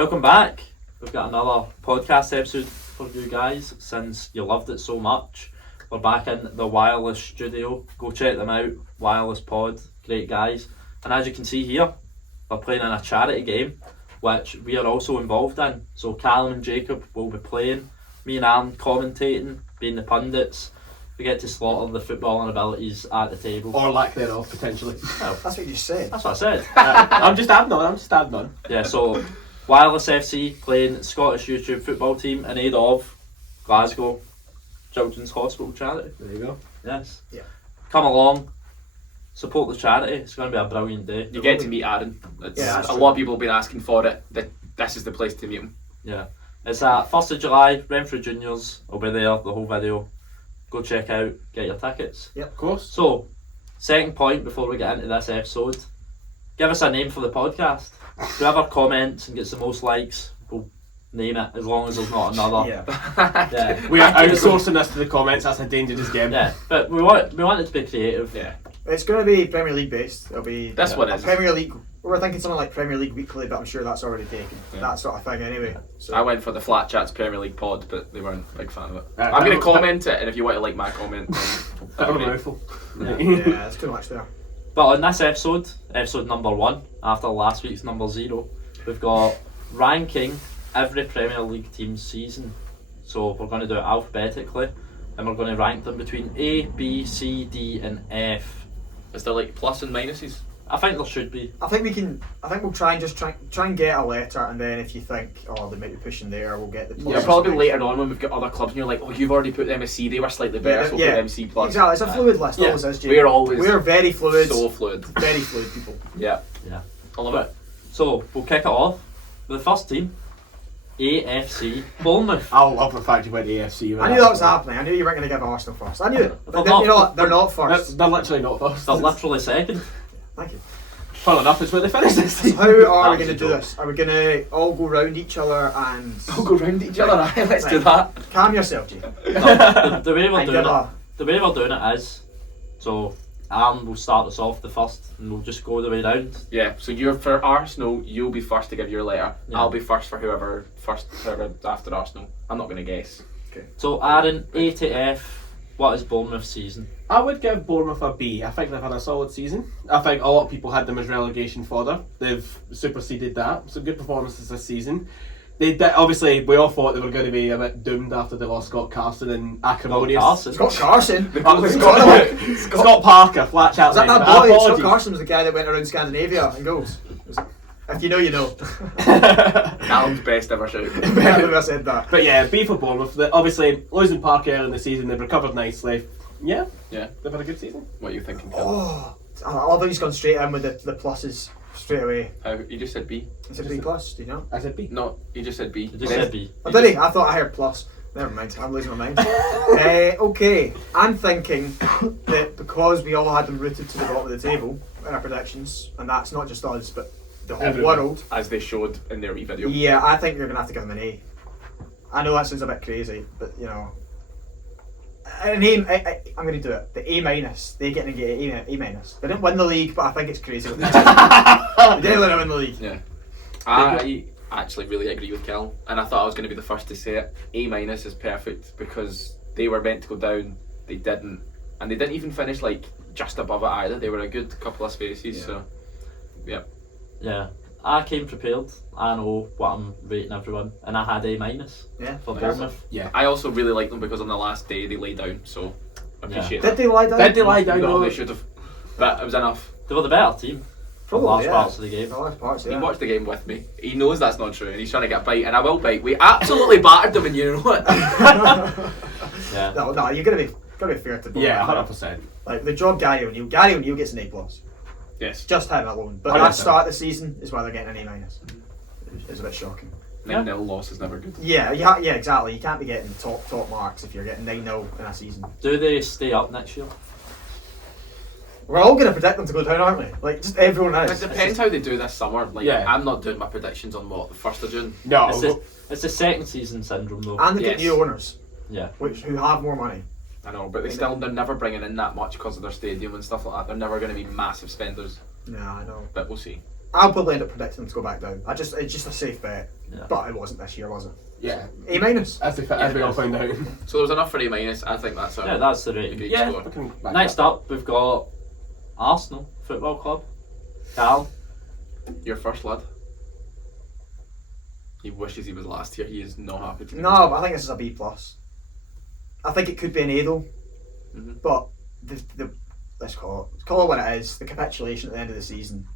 Welcome back. We've got another podcast episode for you guys since you loved it so much. We're back in the Wireless studio. Go check them out. Wireless Pod. Great guys. And as you can see here, they're playing in a charity game, which we are also involved in. So Callum and Jacob will be playing. Me and Aaron commentating, being the pundits. We get to slaughter the footballing abilities at the table. Or lack thereof, potentially. Oh, That's what you said. that's what I said. I'm just adding on. Yeah, so Wireless FC playing Scottish YouTube football team in aid of Glasgow Children's Hospital charity. There you go. Yes. Yeah. Come along, support the charity. It's going to be a brilliant day. You get to meet Aaron. Yeah, a lot of people have been asking for it. This is the place to meet him. Yeah. It's at 1st of July, Brentford Juniors. I'll be there, the whole video. Go check out, get your tickets. Of course. So, second point before we get into this episode, give us a name for the podcast. Whoever comments and gets the most likes, we'll name it, as long as there's not another. Yeah. We are outsourcing this to the comments. That's a dangerous game. Yeah, but we want it to be creative. Yeah. It's going to be Premier League based. It'll be That's what it is. Premier League. We were thinking something like Premier League Weekly, but I'm sure that's already taken. Yeah. That sort of thing anyway. So I went for the Flat Chats Premier League pod, but they weren't a big fan of it. I'm I'm going to comment it, and if you want to like my comment, then Bit of a mouthful. yeah, it's too much there. But on this episode number 1, after last week's number 0, we've got ranking every Premier League team's season. So we're going to do it alphabetically, and we're going to rank them between A, B, C, D and F. is there like plus and minuses? I think there should be. I think we'll try and get a letter, and then if you think, oh, they might be pushing there, we'll get the. Yeah, pluses probably next. later on when we've got other clubs and you're like, oh, you've already put them as C, they were slightly better, so we'll put them C plus. Exactly, it's a fluid list. Yeah. Always is, Jake. We're very fluid. so fluid. Very fluid people. Yeah. Yeah. I love it. So we'll kick it off with the first team, AFC Bournemouth. I love the fact you went AFC. I knew that was happening. I knew you weren't going to give Arsenal first. I knew it. They're You not- know what? They're not first. They're literally not first. They're literally second. Thank you. Fun enough, it's where they finished this So season. how are we Absolute going to do joke. this? Are we going to all go round each other and We'll go round each other, aye, let's do Right. that. calm yourself, Jake? No, the way we're And doing give it, a the way we're doing it is, so Aaron will start us off the first, and we'll just go the way round. Yeah, so you're for Arsenal, you'll be first to give your letter. Yeah. I'll be first for whoever after Arsenal. I'm not going to guess. So Aaron, A to F. What is Bournemouth's season? I would give Bournemouth a B. I think they've had a solid season. I think a lot of people had them as relegation fodder. They've superseded that. Some good performances this season. They did, obviously, we all thought they were going to be a bit doomed after they lost Scott Carson and acrimonious. Carson. Scott Carson. Oh, Scott, Scott Parker, flat chat. Was that name. that boy? Scott Apologies. Carson was the guy that went around Scandinavia and goes. If you know, you know. Callum's best ever shout. I said that. But yeah, B for Bournemouth. Obviously, losing Parker early in the season, they've recovered nicely. Yeah, Yeah. they've had a good season. What are you thinking, Callum? Oh, I love how he's gone straight in with the pluses straight away. You just said B. Is it B plus? Do you know? I said B. No, you just said B. You just said B. Oh, did he? I thought I heard plus. Never mind. I'm losing my mind. Okay, I'm thinking that because we all had them rooted to the bottom of the table in our predictions, and that's not just us, but the whole Everyone. world. As they showed in their wee video. Yeah, I think you're going to have to give them an A. I know that sounds a bit crazy, but you know. An A, I'm going to do it. The A minus. They get A minus. They didn't win the league, but I think it's crazy. They didn't win the league. Yeah. I actually really agree with Cal, and I thought I was going to be the first to say it. A minus is perfect because they were meant to go down, they didn't, and they didn't even finish like just above it either. They were a good couple of spaces, Yeah. so yeah. Yeah. I came prepared. I know what I'm rating everyone, and I had A minus Yeah. for Yeah. Bournemouth. Yeah. I also really like them because on the last day they lay down, so I appreciate Did that. they lie down? Did they lie down? No, they should have, but it was enough. They were the better team for Probably, large yeah. parts of the game. The last parts, He yeah. watched the game with me. He knows that's not true, and he's trying to get a bite, and I will bite. We absolutely battered them, and you know what? Yeah. No, you're gonna be fair to both. Yeah, 100%. Like the job Gary O'Neill. Gary O'Neill gets an A plus. Yes. Just him alone. But 100%. that start of the season is why they're getting an A minus. It's a bit shocking. 9-0 loss is never good. Yeah, yeah, exactly. You can't be getting top marks if you're getting 9-0 in a season. Do they stay up next year? We're all going to predict them to go down, aren't we? Like, just everyone It is. depends how they do this summer. Like, Yeah. I'm not doing my predictions on the 1st of June. No, It's the second season syndrome though. And they get Yes. new owners, Yeah. who have more money. I know, but they're never bringing in that much because of their stadium and stuff like that. They're never going to be massive spenders, Yeah, I know. but we'll see. I'll probably end up predicting them to go back down. It's just a safe bet. Yeah. But it wasn't this year, was it? Yeah. A minus. As we all found out. So there's enough for A minus. I think that's Yeah, that's the rating. great Yeah. score. Next up, we've got Arsenal Football Club. Cal. Your first lad. He wishes he was last year. He is not happy to. No, but I think this is a B plus. I think it could be an A though, but the let's call it what it is. The capitulation at the end of the season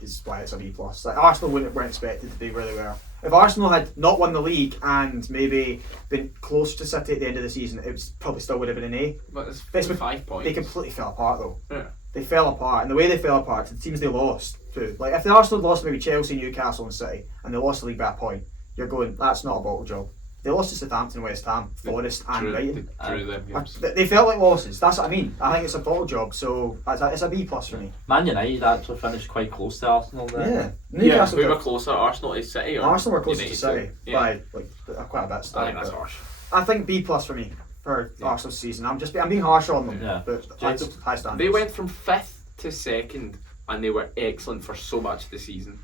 is why it's a B plus. Like Arsenal weren't expected to be where they were. If Arsenal had not won the league and maybe been close to City at the end of the season, probably still would have been an A. But it's This would- 5 points. They completely fell apart though. Yeah. They fell apart, and the way they fell apart to the teams they lost to, like if the Arsenal had lost maybe Chelsea, Newcastle, and City, and they lost the league by a point, you're going, that's not a bottle job. They lost to Southampton, West Ham, Forest, and Brighton. Drew them games. They felt like losses. That's what I mean. I think it's a bottle job, so it's a B plus for me. Man United actually finished quite close to Arsenal there. Yeah, Newcastle. Who were closer, Arsenal to City? Or Arsenal were closer United to City too? by like quite a bit. I Still, think that's but harsh. I think B plus for me for Arsenal's season. I'm being harsh on them, Yeah. but Jacob? high standards. They went from 5th to 2nd, and they were excellent for so much of the season.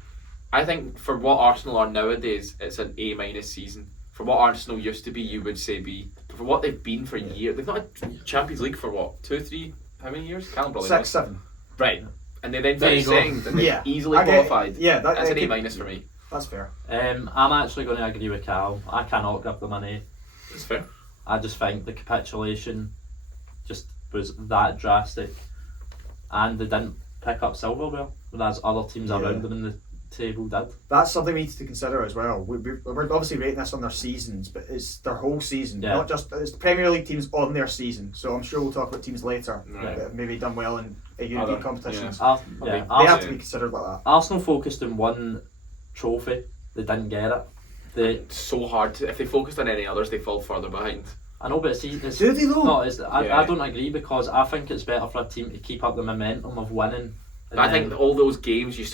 I think for what Arsenal are nowadays, it's an A minus season. For what Arsenal used to be, you would say B. But for what they've been for years, they've not had Champions League for what, 2, 3, how many years? Can't probably 6, 7. Right, and they then There finished you go. second, and they Yeah. easily I get- qualified. yeah, that's an A could- minus for me. That's fair. I'm actually going to agree with Cal. I cannot give them an A. It's fair. I just think the capitulation just was that drastic, and they didn't pick up silverware, whereas other teams Yeah. around them in the table did. That's something we need to consider as well. We're obviously rating this on their seasons, but it's their whole season, Yeah. not just it's the Premier League teams on their season. So I'm sure we'll talk about teams later Right. that have maybe done well in European Other- competitions. Yeah, They have to be considered like that. Arsenal focused on one trophy, they didn't get it. It's so hard to, if they focused on any others, they fall further behind. I know, but it's Do they though? no, I Yeah. don't agree, because I think it's better for a team to keep up the momentum of winning. and I then- think all those games, they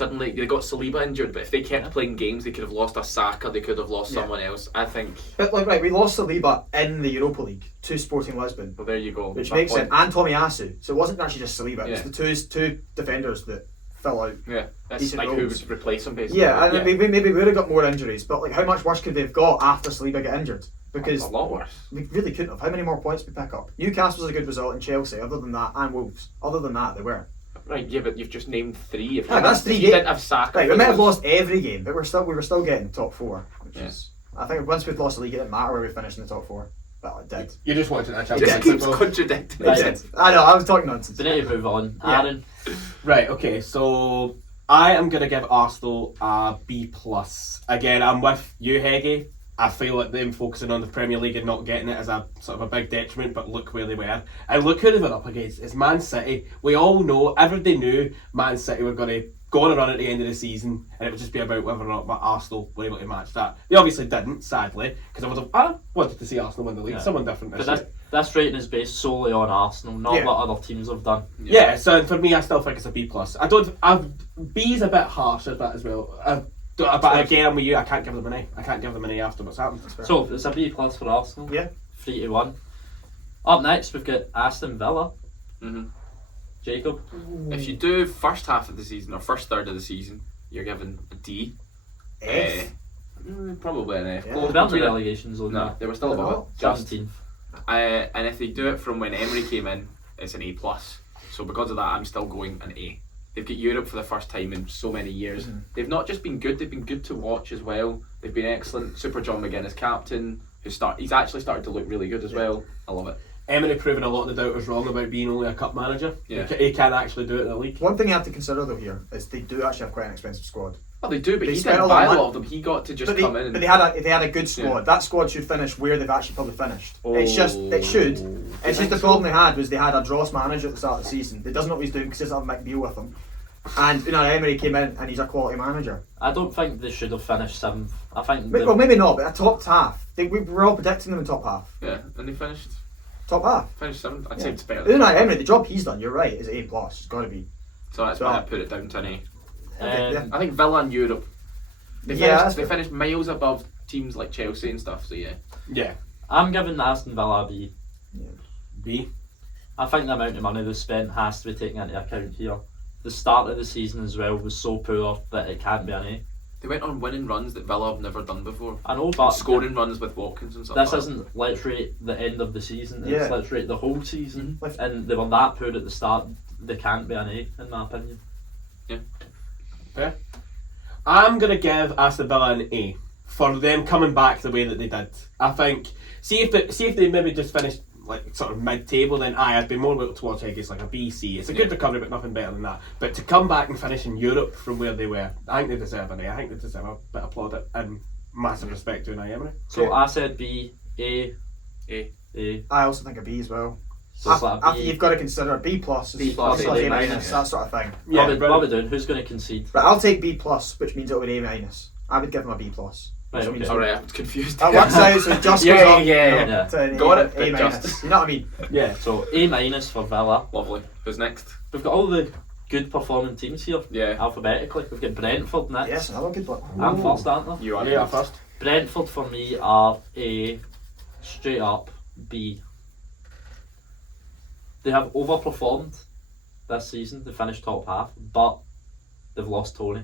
got Saliba injured, but if they kept playing games, they could have lost a Saka, they could have lost Yeah. someone else. I think, But we lost Saliba in the Europa League to Sporting Lisbon, well, there you go. which My makes point. sense. And Tomiyasu, so it wasn't actually just Saliba. It was Yeah. the two defenders that fell out. Yeah, that's decent like who roles. would replace him basically. Yeah, and maybe we would have got more injuries, but like how much worse could they have got after Saliba got injured? Because a lot worse. we really couldn't have. How many more points did we pick up? Newcastle was a good result in Chelsea, other than that, and Wolves. Other than that, they were. Right, yeah, but you've just named 3. If Yeah, that's 3 if you games. didn't have Saka, Right, we for might have those- lost every game, but we were still getting top 4, which Yeah. is. I think once we'd lost the league, it didn't matter where we finished in the top 4. Well, it did. You just wanted a It Champions just League keeps football. contradicting. It Right. did. I know. I was talking nonsense. We need to move on. Yeah. Aaron, Right, okay, so I am going to give Arsenal a B+. Again, I'm with you, Heggie. I feel like them focusing on the Premier League and not getting it is a sort of a big detriment, but look where they were. And look who they were up against. It's Man City. We all know, everybody knew Man City were going to go on a run at the end of the season, and it would just be about whether or not Arsenal were able to match that. They obviously didn't, sadly, because I wanted to see Arsenal win the league. Yeah. Someone different but this year. this rating is based solely on Arsenal, not Yeah. what other teams have done. Yeah, so for me, I still think it's a B+. B is a bit harsh as that as well. But again, I'm with you. I can't give them an A. I can't give them an A after what's happened. So it's a B+ for Arsenal. Yeah. 3-1. Up next, we've got Aston Villa. Mhm. Jacob. If you do first half of the season or first third of the season, you're given a D. F. Probably an F. Yeah. Close They weren't the between it. relegation zone. No, they were still They're above not. it. Just 17th. and if they do it from when Emery came in, it's an A+. So because of that, I'm still going an A. They've got Europe for the first time in so many years. Mhm. They've not just been good; they've been good to watch as well. They've been excellent. Super John McGinn as captain, he's actually started to look really good as well. I love it. Emery proving a lot of the doubters wrong about being only a cup manager. Yeah. He can actually do it in the league. One thing you have to consider though here is they do actually have quite an expensive squad. Oh, they do, but They he spent didn't a lot buy of a money. lot of them. He got to just But come in. they had a good squad. Yeah. That squad should finish where they've actually probably finished. It should. It's just think the so? problem they had was they had a dross manager at the start of the season. They doesn't know what he's doing because he doesn't have McBeal with him. And Emery came in and he's a quality manager. I don't think they should have finished 7th. I think Well, maybe not, but a top half. We were all predicting them in top half. Yeah, and they finished Top half. 7th. I'd Yeah. say it's better. Than Emery, the job he's done, you're right, is A+. It's got to be. So that's why I put it down to an A. Yeah. I think Villa and Europe. They Yeah, finished, that's they fair. finished miles above teams like Chelsea and stuff. So yeah. Yeah. I'm giving Aston Villa a B. B. I think the amount of money they've spent has to be taken into account here. the start of the season as well was so poor that it can't be an A. They went on winning runs that Villa have never done before. I know, but Scoring runs with Watkins and stuff. this like isn't let's rate the end of the season. It's Yeah. let's rate the whole season, Mhm. and they were that poor at the start. They can't be an A, in my opinion. Fair. I'm gonna give Aston Villa an A for them coming back the way that they did. I think see if they maybe just finished like sort of mid-table, then I'd be more towards Higgins like a B, C. It's a good recovery, but nothing better than that. But to come back and finish in Europe from where they were, I think they deserve an A. I think they deserve a bit of plaudit and massive respect to Unai Emery. So I said B, A, A. A. I also think a B as well. So it's like a I think B. you've got to consider a B plus, B plus, A A minus, minus. that sort of thing. Yeah, what are we doing? Who's going to concede? But I'll take B plus, which means it would be A minus. I would give them a B plus. Right, Which okay. means Alright, I'm confused. that works out, so it just Yeah, goes up yeah, yeah. to an Got A, it, but A minus. just- You know what I mean? Yeah. So A minus for Villa. Lovely. Who's next? We've got all the good performing teams here Yeah. alphabetically. We've got Brentford next. Yes, another good one. I'm first, aren't I? You are. Yeah, first. Brentford for me are a straight up B. They have overperformed this season. They finished top half, but they've lost Tony.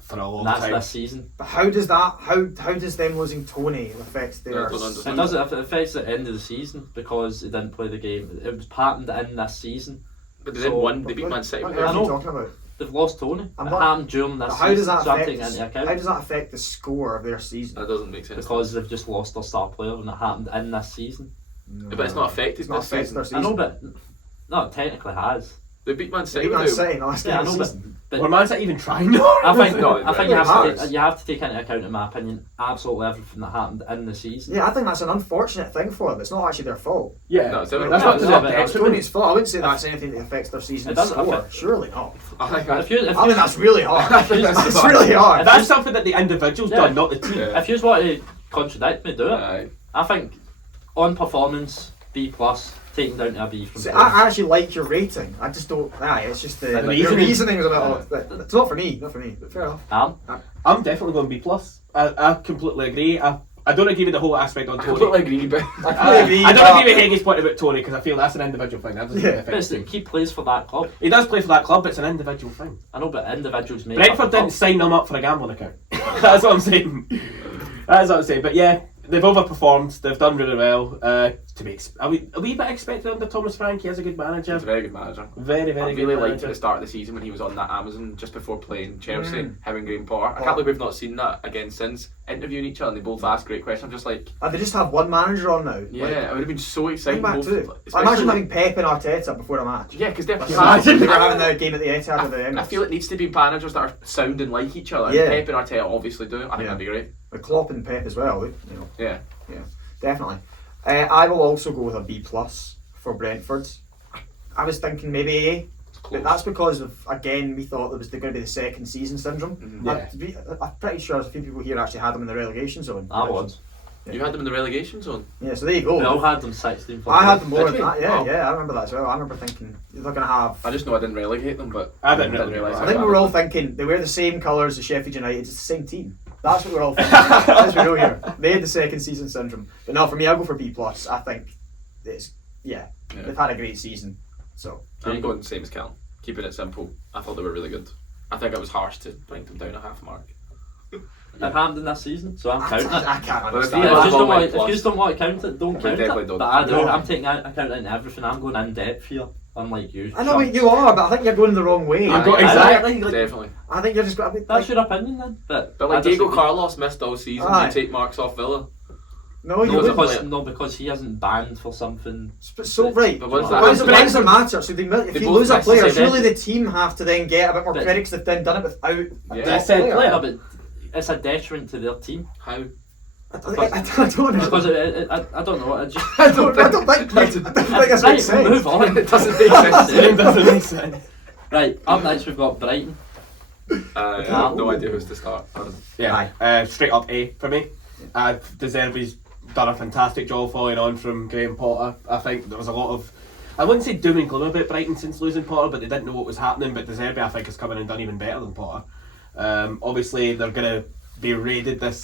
For a long And that's time. this season. But how does that? How does them losing Tony affect I their? don't It understand. does. It affects the end of the season because they didn't play the game. It was patterned in this season. But they So- didn't win. They beat Man City. What with are I you know. talking about? They've lost Tony. I'm It not- happened during this But how does season, that so I'm affect? taking it into How account. does that affect the score of their season? That doesn't make sense. Because they've just lost their star player and it happened in this season. But it's not affected It's not this affected season. their I season. know, but no, it technically has. They beat Man They City. beat Man without- City in the last Yeah, game I of know, the season. but Or Man's even trying? No. I think No, I think it you have, to matters. take, you have to take into account, in my opinion, absolutely everything that happened in the season. Yeah, I think that's an unfortunate thing for them. It's not actually their fault. Yeah. No, it's that's not- not no, to but their It's detriment. Tony's fault. I wouldn't say that's anything that affects their season It doesn't score. affect- Surely not. I think If you, if I you, think that's really hard. I think that's That's really hard. That's something that the individual's Yeah. done, not the team. Yeah. if you want to contradict me, do it. Aye. I think on performance, B plus, taken down to a B from See, Tony. I actually like your rating. I just don't. It's just the The your reasoning. reasoning is a bit odd. But it's not for me. Not for me. But fair enough. I'm definitely going B plus. I completely agree. I don't agree with the whole aspect on I Tony. completely agree, but I completely agree. I don't but- agree with Haig's point about Tony because I feel that's an individual thing. That doesn't Yeah. affect But it's the that team. he plays for that club. He does play for that club, but it's an individual thing. I know, but individuals make Brentford up the didn't sign them up for a gambling account. That's what I'm saying. That's what I'm saying. But yeah, they've overperformed. They've done really well. To be are we a wee bit expected under Thomas Frank? He has a good manager. he's a very good manager. Very, very I good really liked manager. at the start of the season when he was on that Amazon just before playing Chelsea, Mm. him and Graham Potter. I can't believe we've not seen that again since interviewing each other and they both asked great questions. I'm just like, They just have one manager on now. yeah, Like, it would have been so exciting. Think back both, to it. especially Imagine like- having Pep and Arteta before a match. Yeah, because they're Imagine. They were having the game at the Etihad or the Emirates. I feel it needs to be managers that are sounding like each other. Yeah. And Pep and Arteta obviously do. I think Yeah. that'd be great. With Klopp and Pep as well. You know, Yeah. definitely. I will also go with a B plus for Brentford. I was thinking maybe A. It's close. But that's because of, again, we thought there was going to be the second season syndrome. Mhm. Yeah. I'm pretty sure there's a few people here actually had them in the relegation zone. I was. You had them in the relegation zone. Yeah, so there you go. We all had them 16 for I had them more Did than we? that. Yeah, Oh. yeah, I remember that as well. I remember thinking they're going to have. I just know I didn't relegate them, but I didn't really realise. realise I think we were all thinking they wear the same colours as Sheffield United. It's the same team. That's what we're all thinking. As we know here, they had the second season syndrome. But no, for me, I'll go for B plus. I think it's Yeah. they've had a great season. So I'm going same as Cal. Keeping it simple. I thought they were really good. I think it was harsh to bring them down a half mark. It happened in this season, so I'm counting it. I can't Well, understand. Yeah, Yeah, if you don't one want, plus. if you just don't want to count it, don't We count definitely it. don't. But I do. No. I'm taking account into everything. I'm going in depth here, unlike you. I know what you are, but I think you're going the wrong way. I'm going- Aye, exactly. Like, Definitely. I think you're just going. That's your opinion then. But But I like Diego disagree. Carlos missed all season. Aye. You take marks off Villa. No, you No, wouldn't. because he hasn't banned for something. But so right. But Why what's does that? it matter? So if They you both lose a missed the player, same surely the team have to then get a bit more But- credit 'cause they've then done it without a Yeah. top Said player. No, but it's a detriment to their team How? I don't know. because I don't know. It just I don't think this right, makes sense. move on. It doesn't make sense. it doesn't make sense. Right, up next we've got Brighton. I have no idea who's to start. Yeah, straight up A for me. De Zerbi's done a fantastic job following on from Graham Potter. I think there was a lot of, I wouldn't say doom and gloom about Brighton since losing Potter, but they didn't know what was happening. But De Zerbi, I think, has come in and done even better than Potter. Obviously, they're going to be raided this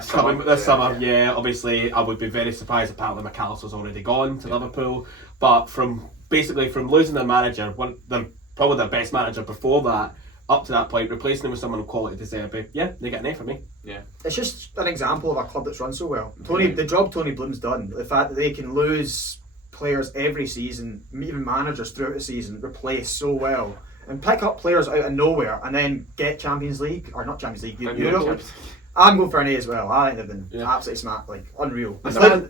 summer. Yeah, obviously, I would be very surprised. Apparently, McAllister's already gone to Liverpool. But from losing their manager, they're probably their best manager before that, up to that point, replacing him with someone of quality to Serbi, yeah, they get an A for me. Yeah. It's just an example of a club that's run so well. The job Tony Bloom's done, the fact that they can lose players every season, even managers throughout the season, replace so well, and pick up players out of nowhere, and then get Champions League, or not Champions League, Europe. I'm going for an A as well. I think they've been absolutely smart, like unreal.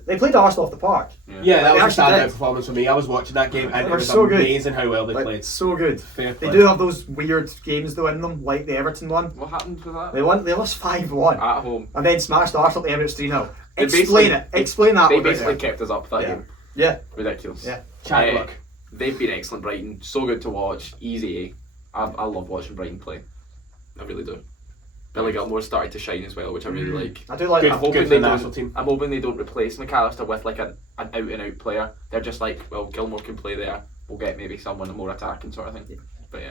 They played Arsenal off the park. Yeah, that was a standout performance for me. I was watching that game and it was so amazing how well they played. So good. Fair play. They do have those weird games though in them, like the Everton one. What happened with that? They lost 5-1 at home, and then smashed Arsenal at the Emirates 3-0. Explain that. They basically kept us up that game. Yeah. Ridiculous. Yeah. They've been excellent, Brighton. So good to watch. Easy A. I love watching Brighton play. I really do. Billy Gilmore's started to shine as well, which I really like. I do like that. I'm hoping they don't replace McAllister with like an out and out player. They're just like, well, Gilmore can play there. We'll get maybe someone more attacking sort of thing. Yeah. But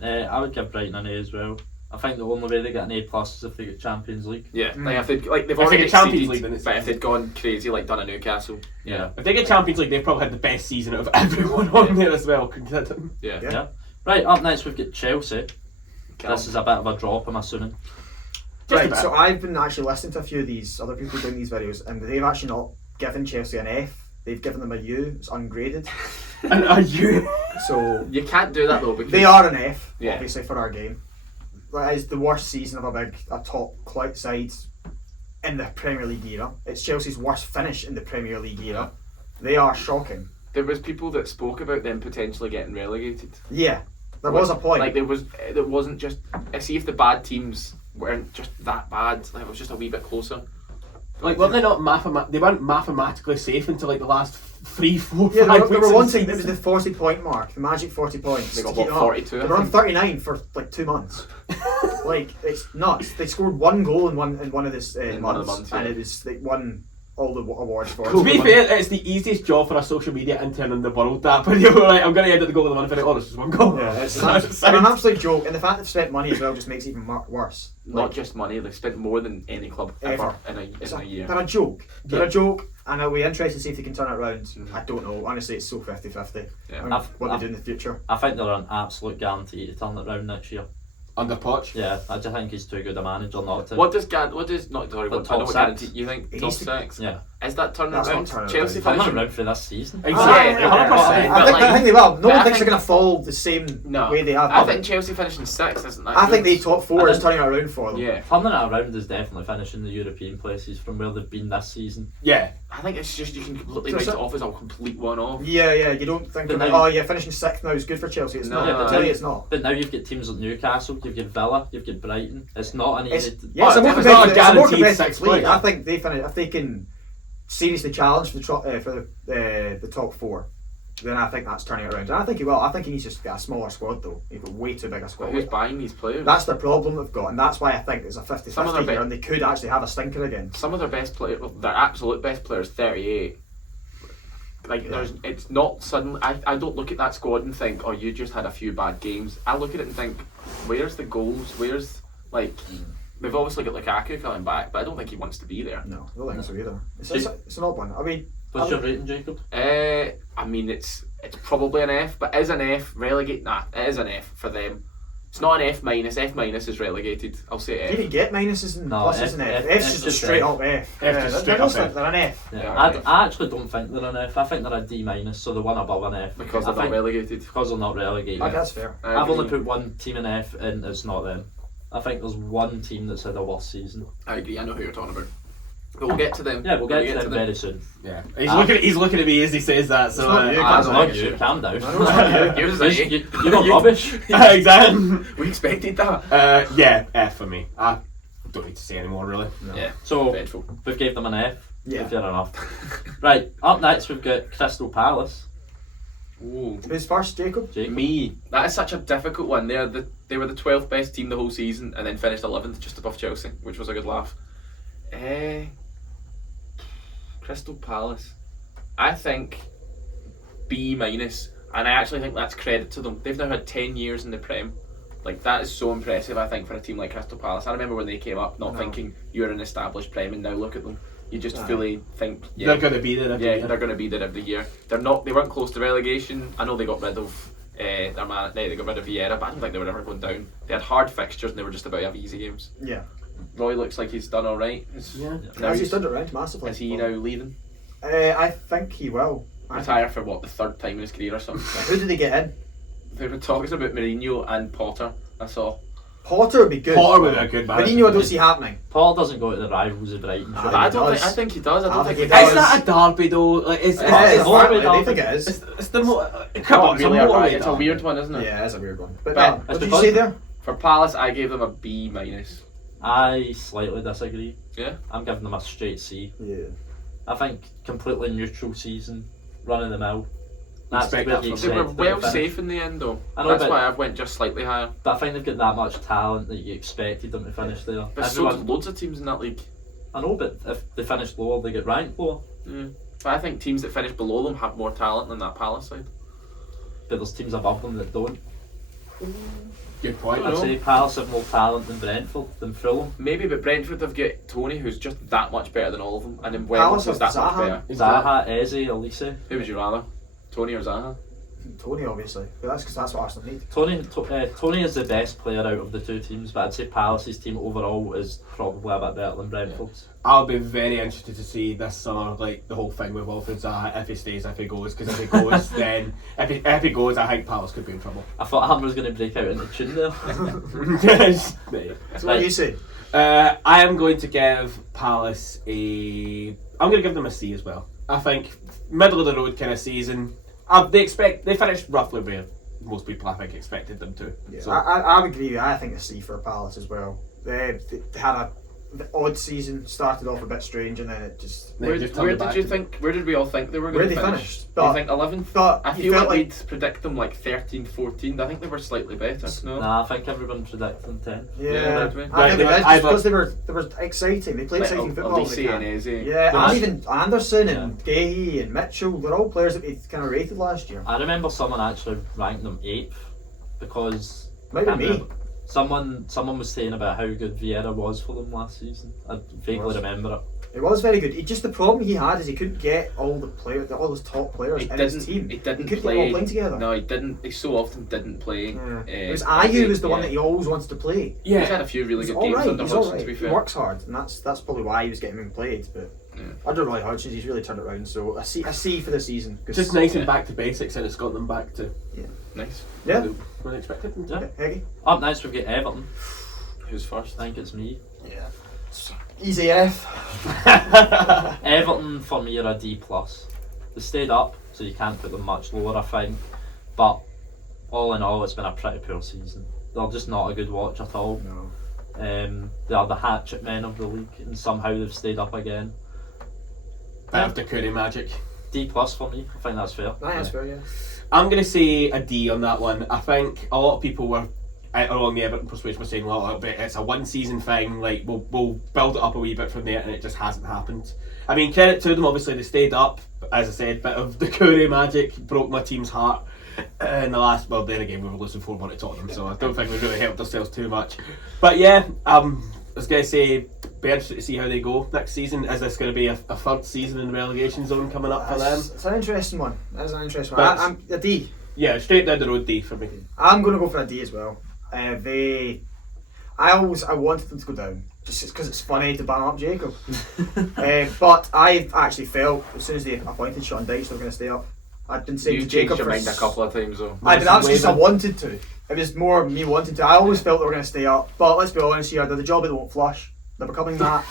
yeah. I would give Brighton an A as well. I think the only way they get an A+ is if they get Champions League. Yeah, like they've already get Champions League, then it's but if they'd gone crazy like done at Newcastle, if they get Champions League, they've probably had the best season out of everyone on there as well. Yeah. Right, up next we've got Chelsea. This is a bit of a drop, I'm assuming. Right, so I've been actually listening to a few of these other people doing these videos, and they've actually not given Chelsea an F. They've given them a U. It's ungraded. A U. So you can't do that though because they are an F, obviously for our game. That is the worst season of a top side in the Premier League era. It's Chelsea's worst finish in the Premier League era. They are shocking. There was people that spoke about them potentially getting relegated. Yeah, there was a point. Like there wasn't just. I see if the bad teams weren't just that bad. Like it was just a wee bit closer. Like were they not they weren't mathematically safe until like the last 3, 4, 5 weeks. They were one team. It was the 40-point mark, the magic 40 points. They got 42. They were on 39 for like 2 months. Like it's nuts. They scored 1 goal in one of this months, and it was they won all the awards for it. To be fair, it's the easiest job for a social media intern in the world. That when you're like, I'm going to edit the goal of the month, and it's just 1 goal. Yeah, it's an absolute joke, and the fact they've spent money as well just makes it even worse. Not just money; they've spent more than any club ever in a year. They're a joke. They're a joke, and I'll be interested to see if they can turn it around. I don't know. Honestly, it's so 50-50. What they do in the future. I think they're an absolute guarantee to turn it around next year. Under Poch? Yeah, I just think he's too good a manager not to. What does not sorry? But what top guarantee? 6. You think top 6? Yeah. Is that turning around? Chelsea turning around for this season. Exactly. 100%. I think they will. No one thinks they're going to fall the same way they have. I think Chelsea finishing 6th isn't that. I think the top 4 is turning it around for them. Yeah. Turning it around is definitely finishing the European places from where they've been this season. Yeah. I think it's just you can completely write it off as a complete one-off. Yeah. You don't think finishing 6th now is good for Chelsea. It's not. I tell you, it's not. But now you've got teams like Newcastle, you've got Villa, you've got Brighton. It's not an easy. It's a more competitive league. I think they finish if they can seriously challenge for the top 4. Then I think that's turning it around. And I think he will. I think he needs to get a smaller squad though. He's got way too big a squad. But who's buying these players? That's the problem they've got, and that's why I think it's a 50-50 here, and they could actually have a stinker again. Some of their best players, their absolute best players, 38. Like it's not sudden. I don't look at that squad and think, oh, you just had a few bad games. I look at it and think, where's the goals? Where's we've obviously got Lukaku coming back, but I don't think he wants to be there. No, I don't think so either. It's an odd one. I mean, what's your rating, Jacob? I mean, it's probably an F, but is an F relegate? Nah, it is an F for them. It's not an F minus. F minus is relegated. I'll say F. You can get minuses and pluses and F. F's just a straight up F. They're an F. Yeah, I actually don't think they're an F. I think they're a D minus, so the one above an F. Because they're not relegated. Because they're not relegated. That's fair. I've only put one team in F, and it's not them. I think there's one team that's had a worse season. I agree. I know who you're talking about. But we'll get to them. Yeah, we'll get to them very soon. Yeah, he's looking at me as he says that. So not you. Calm down. You got rubbish. Exactly. We expected that. Yeah, F for me. I don't need to say anymore, really. No. Yeah. So we've gave them an F. Yeah. Fair enough. Right. Up next we've got Crystal Palace. Ooh. Who's first, Jacob? Me. That is such a difficult one. They were the 12th best team the whole season, and then finished 11th, just above Chelsea, which was a good laugh. Crystal Palace. I think B minus, and I actually think that's credit to them. They've now had 10 years in the Prem. Like that is so impressive. I think for a team like Crystal Palace. I remember when they came up, not thinking you're an established Prem, and now look at them. You just fully think they're going to be there every year. They're going to be there every year. They weren't close to relegation. I know they got rid of Their man, they got rid of Vieira, but I don't think they were ever going down. They had hard fixtures and they were just about to have easy games. Yeah. Roy looks like he's done alright. He's turned it around massively. Is he now leaving? I think he will. Retire for what, the third time in his career or something? Who did they get in? They were talking about Mourinho and Potter, I saw. Potter would be good. Potter would be a good man. Mourinho I don't see happening. Paul doesn't go to the rivals of Brighton. Sure. I think he does. I don't think he Is does. that a derby though? Like, it's I derby. think it is. it's the Come on, it's really a right. motorway It's a derby. weird one, isn't it? Yeah, it's a weird one. But But what did you say there? For Palace, I gave them a B minus. I slightly disagree. Yeah? I'm giving them a straight C. Yeah. I think completely neutral season, running the mill. That's Expect where that you from They were expect them to well finish. safe in the end, though. I know, That's but- why I've went just slightly higher. But I think they've got that much talent that you expected them to finish there. But so did loads of teams in that league. I know, but if they finish lower, they get ranked lower. But I think teams that finish below them have more talent than that Palace side. But there's teams above them that don't. Good point. I'd say Palace have more talent than Brentford, than Fulham. Maybe, but Brentford have got Tony, who's just that much better than all of them, and then Palace Wembley's that have much Zaha. better. Zaha, Eze, Elise. Who would you rather? Tony or Zaha? Tony, obviously. But that's because that's what Arsenal need. Tony is the best player out of the two teams, but I'd say Palace's team overall is probably a bit better than Brentford's. I'll be very interested to see this summer, like the whole thing with Wilfred Zaha, if he stays, if he goes. Because if he goes, then if he goes, I think Palace could be in trouble. I thought Hammer was going to break out into tune there. So what do you say? I am going to give Palace I'm going to give them a C as well. I think middle of the road kind of season. They finished roughly where most people I think expected them to. Yeah, So, I would agree with you. I think a C for Palace as well. They had the odd season, started off a bit strange, and then it just... They Where just did turned it back to- where did we all think they were Where going to they finish? finished? Do you think 11th? But I you feel felt like we'd predict them like 13th, 14th. I think they were slightly better. No? Nah, I think everyone predicted them 10. Yeah, Yeah, did we? I think they did, Right, just because they were exciting. They played exciting football. Elise they can. and Eze. Yeah, Nice. and even Anderson and Gahey and Mitchell, they're all players that we kind of rated last year. I remember someone actually ranked them 8th because Might be me. someone was saying about how good Vieira was for them last season. I vaguely remember it. It was very good. Just the problem he had is he couldn't get all those top players He in his didn't. team. He didn't couldn't play. get them all playing together. No, he didn't. He so often didn't play. Yeah. It was Ayew was the one that he always wanted to play. He's had a few really good games under He's Hudson, alright. to be He fair. works hard, and that's probably why he was getting him played. But under Roy Hodgson, he's really turned it around. So a C for the season. just nice and back to basics, and it's got them back to Nice. Yeah. what I expected them to. Yeah. Okay, Heggie? Up next we've got Everton. Who's first? I think it's me. Yeah. Easy F. Everton for me are a D+. They stayed up, so you can't put them much lower, I think. But all in all, it's been a pretty poor season. They're just not a good watch at all. No. They are the hatchet men of the league, and somehow they've stayed up again. Bit of Dakuni magic. D+ for me. I think that's fair. That's fair, yeah. I'm going to say a D on that one. I think a lot of people were along the Everton persuasion were saying, well, it's a one season thing, like we'll build it up a wee bit from there, and it just hasn't happened. I mean, credit to them, obviously they stayed up. As I said, bit of the Curry magic broke my team's heart in the last, well, then again we were losing 4-1 to Tottenham, so I don't think we really helped ourselves too much. But yeah, I was going to say, be interested to see how they go next season. Is this going to be a third season in the relegation zone coming up for them? It's an interesting one. That's an interesting one. But- I'm a D. Yeah, straight down the road D for me. I'm going to go for a D as well. I wanted them to go down just because it's funny to ban up Jacob. But I actually felt as soon as they appointed Sean Dyche they were going to stay up. I'd been saying You to Jacob changed your for mind a couple of times though. that was just I wanted to. It was more me wanting to. I always felt they were going to stay up. But let's be honest here, they're the job that won't flush. They're becoming that.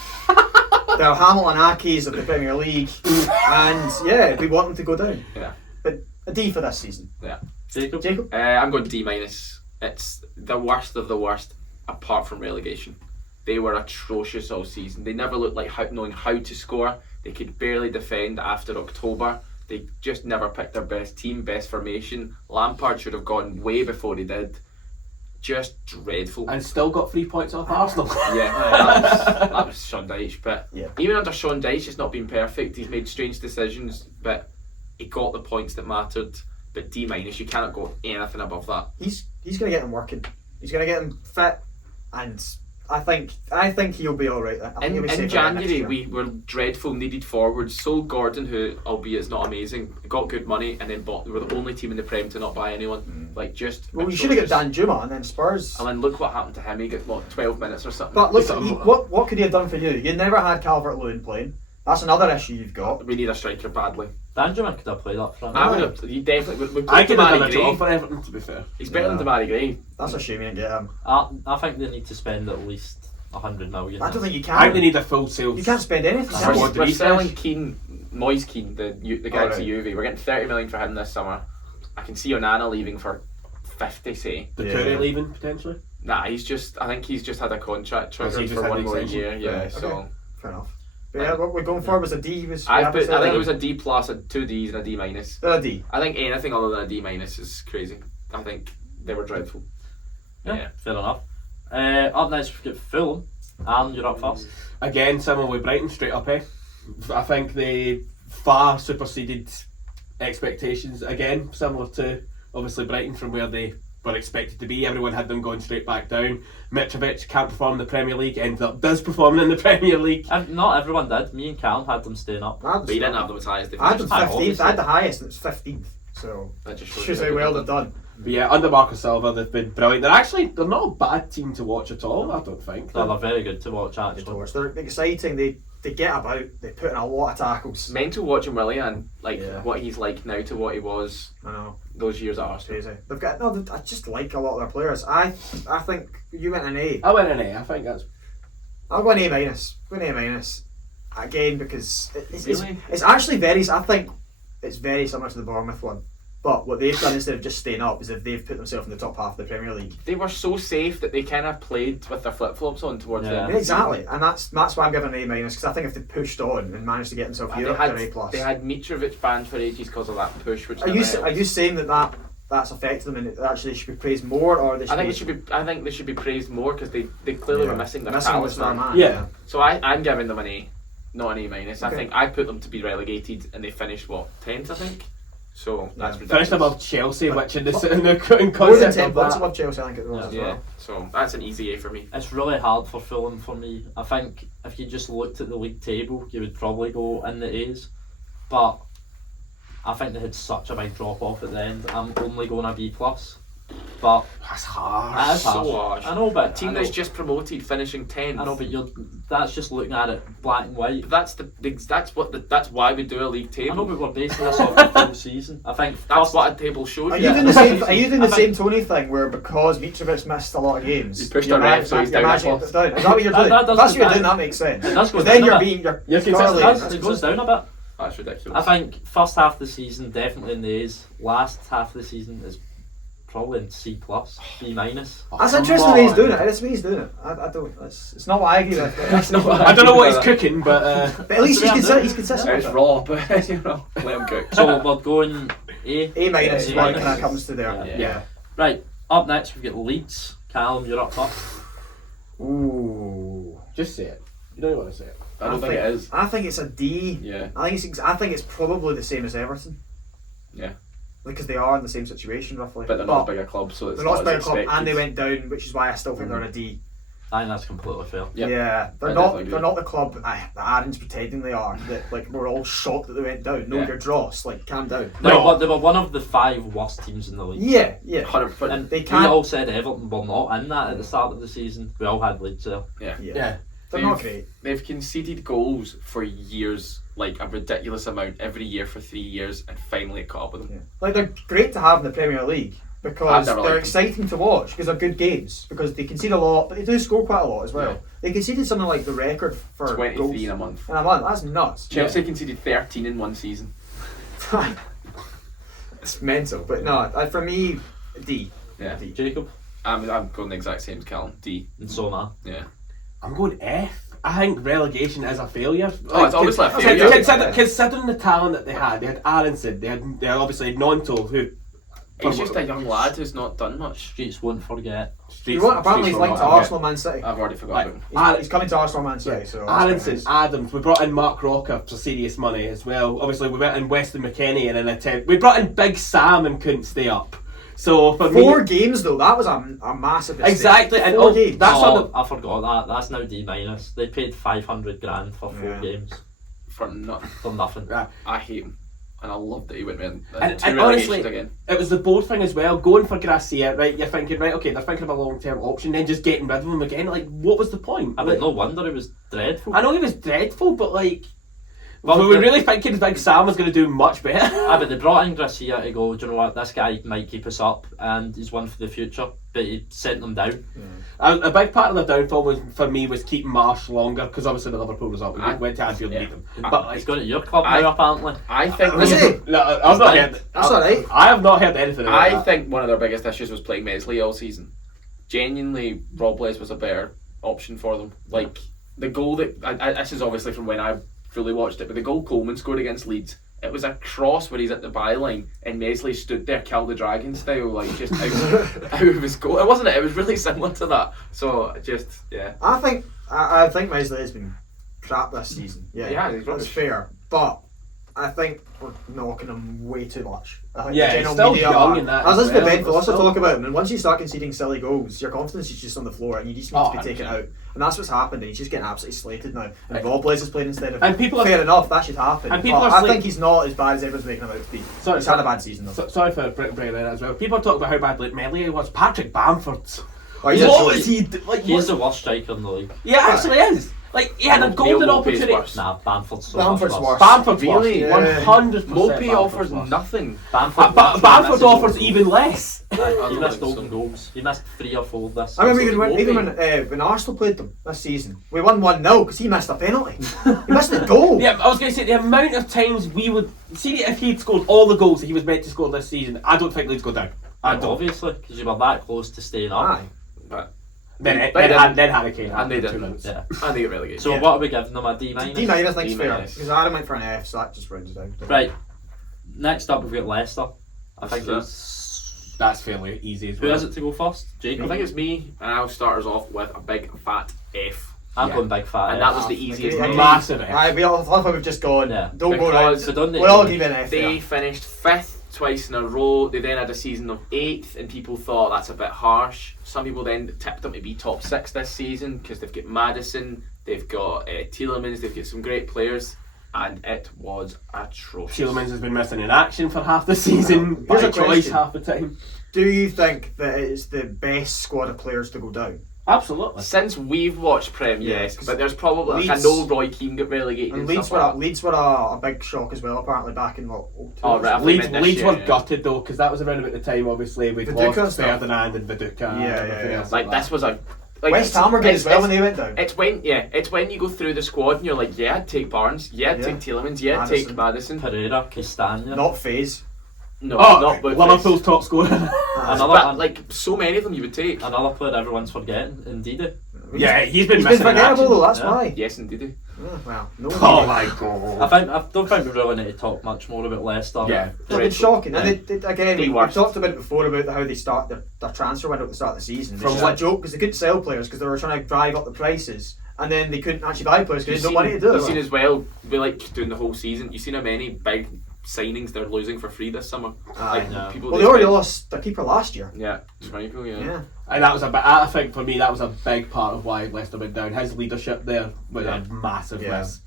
They're Hamilton Ackies of the Premier League, and yeah, we want them to go down. Yeah. But a D for this season. Yeah. Jacob. I'm going D minus. It's the worst of the worst, apart from relegation. They were atrocious all season. They never looked like knowing how to score. They could barely defend after October. They just never picked their best team, best formation. Lampard should have gone way before he did. Just dreadful. And still got 3 points off Arsenal. Yeah, that was Sean Dyche. But Yeah. even under Sean Dyche, it's not been perfect. He's made strange decisions, but he got the points that mattered. But D minus, you cannot go anything above that. He's going to get them working. He's going to get them fit, and I think he'll be all right. I think he'll be safe In next January, year. we were dreadful, needed forwards. Sold Gordon, who, albeit is not amazing, got good money, and then bought. We were the only team in the Prem to not buy anyone. Like, just. Well, you should have got Dan Juma and then Spurs. And then look what happened to him. He got, what, 12 minutes or something? But look, what could he have done for you? You never had Calvert-Lewin playing. That's another issue you've got. We need a striker badly. Benjamin could have played up front. I would have. You definitely. We I could have done Damari a job Gray. for Everton, to be fair. He's better than Damari Gray. That's a shame you didn't get him. I think they need to spend at least 100 million. I don't think you can. I think they need a full sales. You can't spend anything. Squad can you? We're refresh. selling Moise Keane, the guy Alright. to Juve. We're getting 30 million for him this summer. I can see Onana leaving for 50, say. The Yeah. Curry leaving, potentially. Nah, I think he's just had a contract Oh, so he triggered just for had one an more extension? year. Yeah, Right, so. okay. Fair enough. But yeah, what we're going for was a D. I think it was a D plus, a 2 Ds and a D minus. a D. I think anything other than a D minus is crazy. I think they were dreadful. Yeah, fair enough. Up next we've got Fulham. Alan, you're up first. Again, similar with Brighton, straight up. I think they far superseded expectations. Again, similar to obviously Brighton from where they were expected to be. Everyone had them going straight back down. Mitrovic can't perform in the Premier League, ends up does perform in the Premier League. Not everyone did. Me and Callum had them staying up. But you didn't have them as high as they I had them finished. 15th. I had the highest, and it's 15th. So That just shows shows you how well they've done. But yeah, under Marco Silva, they've been brilliant. They're not a bad team to watch at all, I don't think. No, they're very good to watch To actually. watch. They're exciting. They get about. They put in a lot of tackles. Mental watching Willian, like Yeah. what he's like now to what he was I know. those years at It's Arsenal. crazy. They've got no. I just like a lot of their players. I think you went an A. I went an A. I think that's I'll go an A minus. Go an A minus. Again, because Really? it's actually very. I think it's very similar to the Bournemouth one. But what they've done instead of just staying up is if they've put themselves in the top half of the Premier League. They were so safe that they kind of played with their flip flops on towards the Yeah. end. Yeah, exactly, and that's why I'm giving an A minus because I think if they pushed on and managed to get themselves And Europe, they're A plus. they had Mitrovic banned for ages because of that push. Which Are you saying that's affected them and that actually they should be praised more, or they should I think be it should be. I think they should be praised more because they clearly were missing their missing the star talisman. man? Yeah. So I'm giving them an A, not an A minus. I Okay. think I put them to be relegated and they finished 10th, I think. So that's ridiculous. finished above Chelsea, which in the More than concept 10 of points that. above Chelsea, I think it was as Yeah, well. so that's an easy A for me. It's really hard for Fulham for me. I think if you just looked at the league table, you would probably go in the A's. But I think they had such a big drop off at the end. I'm only going a B plus. But That's harsh. that is So harsh. harsh. I know, but A team that's just promoted, finishing 10th. I know, but that's just looking at it black and white. But that's why we do a league I know, table. but we're basing this off the full season. I think That's first, what a table shows Are you. you doing the same? Are you doing the I same think- Tony thing where because Mitrovic missed a lot of games, He pushed you're the ref, so he's you're down a matching plus. it down? Is that what you're doing? That does That's what go you're down. doing. That makes sense. It does go Because down then a you're bit. being you're You're consistent. correlating. it goes down a bit. That's ridiculous. I think first half of the season definitely in the A's. Last half of the season is probably in C plus, B minus. That's Come interesting the way he's on. doing it. That's the way he's doing it. I don't. It's not what I agree with. But that's not what I don't know what he's cooking, but But at least That's the way I'm he's consistent. It's with it. raw, but you know, let him cook. So we're going A. A minus A when it minus. kind of comes to there. Yeah. Yeah. Right, up next we've got Leeds. Callum, you're up first. Ooh. just say it. You don't want to say it. I don't think it is. I think it's a D. Yeah. I think it's probably the same as Everton. Yeah. Because they are in the same situation roughly. But they're not as big a club, so it's They're not as big a as club, expected. and they went down, which is why I still think they're in a D. I think that's completely fair. Yep. Yeah, I they're definitely not agree. the club that Aaron's pretending they are. That like we're all shocked that they went down. No, Yeah. you're dross. Like calm down. They were one of the 5 worst teams in the league. Yeah, yeah. 100%. And They we can't- all said Everton were not in that at the start of the season. We all had Leeds there. Yeah. Yeah. They're not great. They've conceded goals for years, like a ridiculous amount every year for 3 years, and finally it caught up with them. Yeah. Like they're great to have in the Premier League because I've never they're liked exciting to watch because they're good games because they concede a lot, but they do score quite a lot as well. Yeah. They conceded something like the record for 23 goals in a month. in a month. That's nuts. Chelsea conceded 13 in one season. It's mental, but no. For me, D. Yeah. D. Jacob I'm going the exact same as Callum. D. and so am I. Yeah. I'm going F. I think relegation is a failure. Oh, it's obviously a con- failure. Considering the talent that they had Aronson, they had obviously Nonto, who He's just a young lad who's not done much. Streets won't forget. Apparently he's linked to Arsenal, Man City. I've already forgotten. He's coming to Arsenal, Man City. So that's Aronson, nice. Adams. We brought in Mark Rocker for serious money as well. Obviously, we went in Weston McKennie in an attempt. We brought in Big Sam and couldn't stay up. So for 4 me, games though, that was a massive mistake. exactly, and 4 games. that's Oh, on the. I forgot that. That's now D minus. They paid 500 grand for 4 Yeah. games For nothing. for nothing. Yeah. I hate him. And I love that he went in. And 2 honestly, relegations again. it was the board thing as well. Going for Gracia, right? You're thinking, right, okay, they're thinking of a long-term option, then just getting rid of him again. Like, what was the point? I mean, no wonder it was dreadful. I know he was dreadful, but like, Well, were we the- really thinking Big Sam was going to do much better? But they brought in Gracia to go, do you know what, this guy might keep us up and he's one for the future, but he sent them down. A big part of the downfall was for me was keeping Marsh longer because obviously the Liverpool result. We went to Anfield and beat them, but He's like, going to your club now, apparently. I think Was he? no, I've not heard. That's alright. I have not heard anything about I that. think one of their biggest issues was playing Mesley all season. Genuinely, Robles was a better option for them. Like the goal that this is obviously from when I fully watched it, but the goal Coleman scored against Leeds, it was a cross where he's at the byline and Mesley stood there, kill the dragon style, like just out of his goal. It wasn't it. It was really similar to that. So just yeah. I think Mesley has been crap this season. Yeah, he's that's rubbish. fair. But I think we're knocking him way too much. I think Yeah, the he's general still media young are- in that I was as listening to well, Ben but Foster still. talk about him, and once you start conceding silly goals, your confidence is just on the floor, and you just need to be taken 100%. out. And that's what's happened. And he's just getting absolutely slated now. And Robles is playing instead of And him. people are- Fair enough, that should happen. and people But are I sla- think he's not as bad as everyone's making him out to be. Sorry, He's had a bad season though. Sorry for bringing that as well. People are talking about how bad like Mesley was. Patrick Bamford. Oh, he's What actually- was he? Like, He's what? the worst striker in the league. Yeah, actually is. Like, he had a Neil golden Mopey's opportunity. worse. Nah, Bamford's so Bamford's much worse. Bamford's Really? worse. Yeah. 100%. Mopey offers nothing. Bamford, Bamford offers even less. He missed open goals. He missed 3 or 4 this I remember season. even when Arsenal played them this season, we won 1-0 because he missed a penalty. He missed the goal. Yeah, I was going to say the amount of times we would see if he'd scored all the goals that he was meant to score this season. I don't think Leeds go down. I don't. Obviously, because you were that close to staying up. Aye. But Then But Harry Kane and they had 2 didn't. minutes. Yeah. and they get relegated. So Yeah. what are we giving them, a D minus? D minus, I think it's D fair minus. because Adam went for an F, so that just rounds it down. Right. Next up, we've got Leicester. I think That's it's... That's fairly easy as Who well. is it to go first? Jake? I think it's me, and I'll start us off with a big fat F. I'm Yeah. going big fat. And F. that was the easiest Okay. name. Massive F. Aye, we all I love how we've just gone. Yeah. Don't go round. Because they don't need We'll all to- give it an F. They there. finished 5th twice in a row. They then had a season of 8th, and people thought that's a bit harsh. Some people then tipped them to be top 6 this season because they've got Madison, they've got Tielemans, they've got some great players, and it was atrocious. Tielemans has been missing in action for half the season, by Here's a choice question. half the time. Do you think that it's the best squad of players to go down? Absolutely. Since we've watched Prem, Yeah, yes, 'cause but there's probably like, I Leeds- know Roy Keane got relegated. And Stuff like that. Leeds were a big shock as well, apparently back in what? 02 Oh, or right. something. Leeds, meant this Leeds year, were yeah. gutted though, because that was around about the time, obviously, we'd Viduka lost stuff. Ferdinand and Viduka. Yeah, and everything yeah. else Like that. this was a like West Ham were good as well when they went down. It's when you go through the squad and you're like, yeah, I'd take Barnes, yeah, I'd Yeah. take Tielemans, yeah, I'd take Madison. Pereira, Castagna. Not Faze. No, Oh, not with Liverpool's top scorer. Another But one, like so many of them you would take. another player everyone's forgetting, Indeed. Yeah, he's been He's missing been in forgettable action. though, that's Yeah. why. Yes, indeed. Well, no. Oh my god. I don't think we really need to talk much more about Leicester. Yeah. They've been shocking. And Yeah. again, The we worst. talked about it before about how they start their transfer window at the start of the season. From It's just what- a joke because they couldn't sell players because they were trying to drive up the prices, and then they couldn't actually buy players because they had no money to do You've seen it. as well, we like doing the whole season. You've seen how many big signings they're losing for free this summer. Aye. Like Yeah. people. Well, they already lost their keeper last year. Yeah, Schmeichel. Yeah. Yeah. And that was I think for me that was a big part of why Leicester went down. His leadership there was Yeah. a massive Yeah. miss.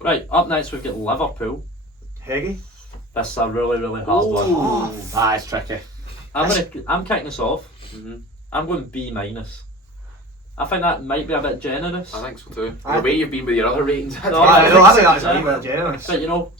Right, up next we've got Liverpool. Heggie. This is a really, really hard one. Ah, it's tricky. I'm kicking us off. Mhm. I'm going B minus. I think that might be a bit generous. I think so too. Aye. The way you've been with your other ratings. No, I I know, I think think that's so. a wee bit generous. But you know,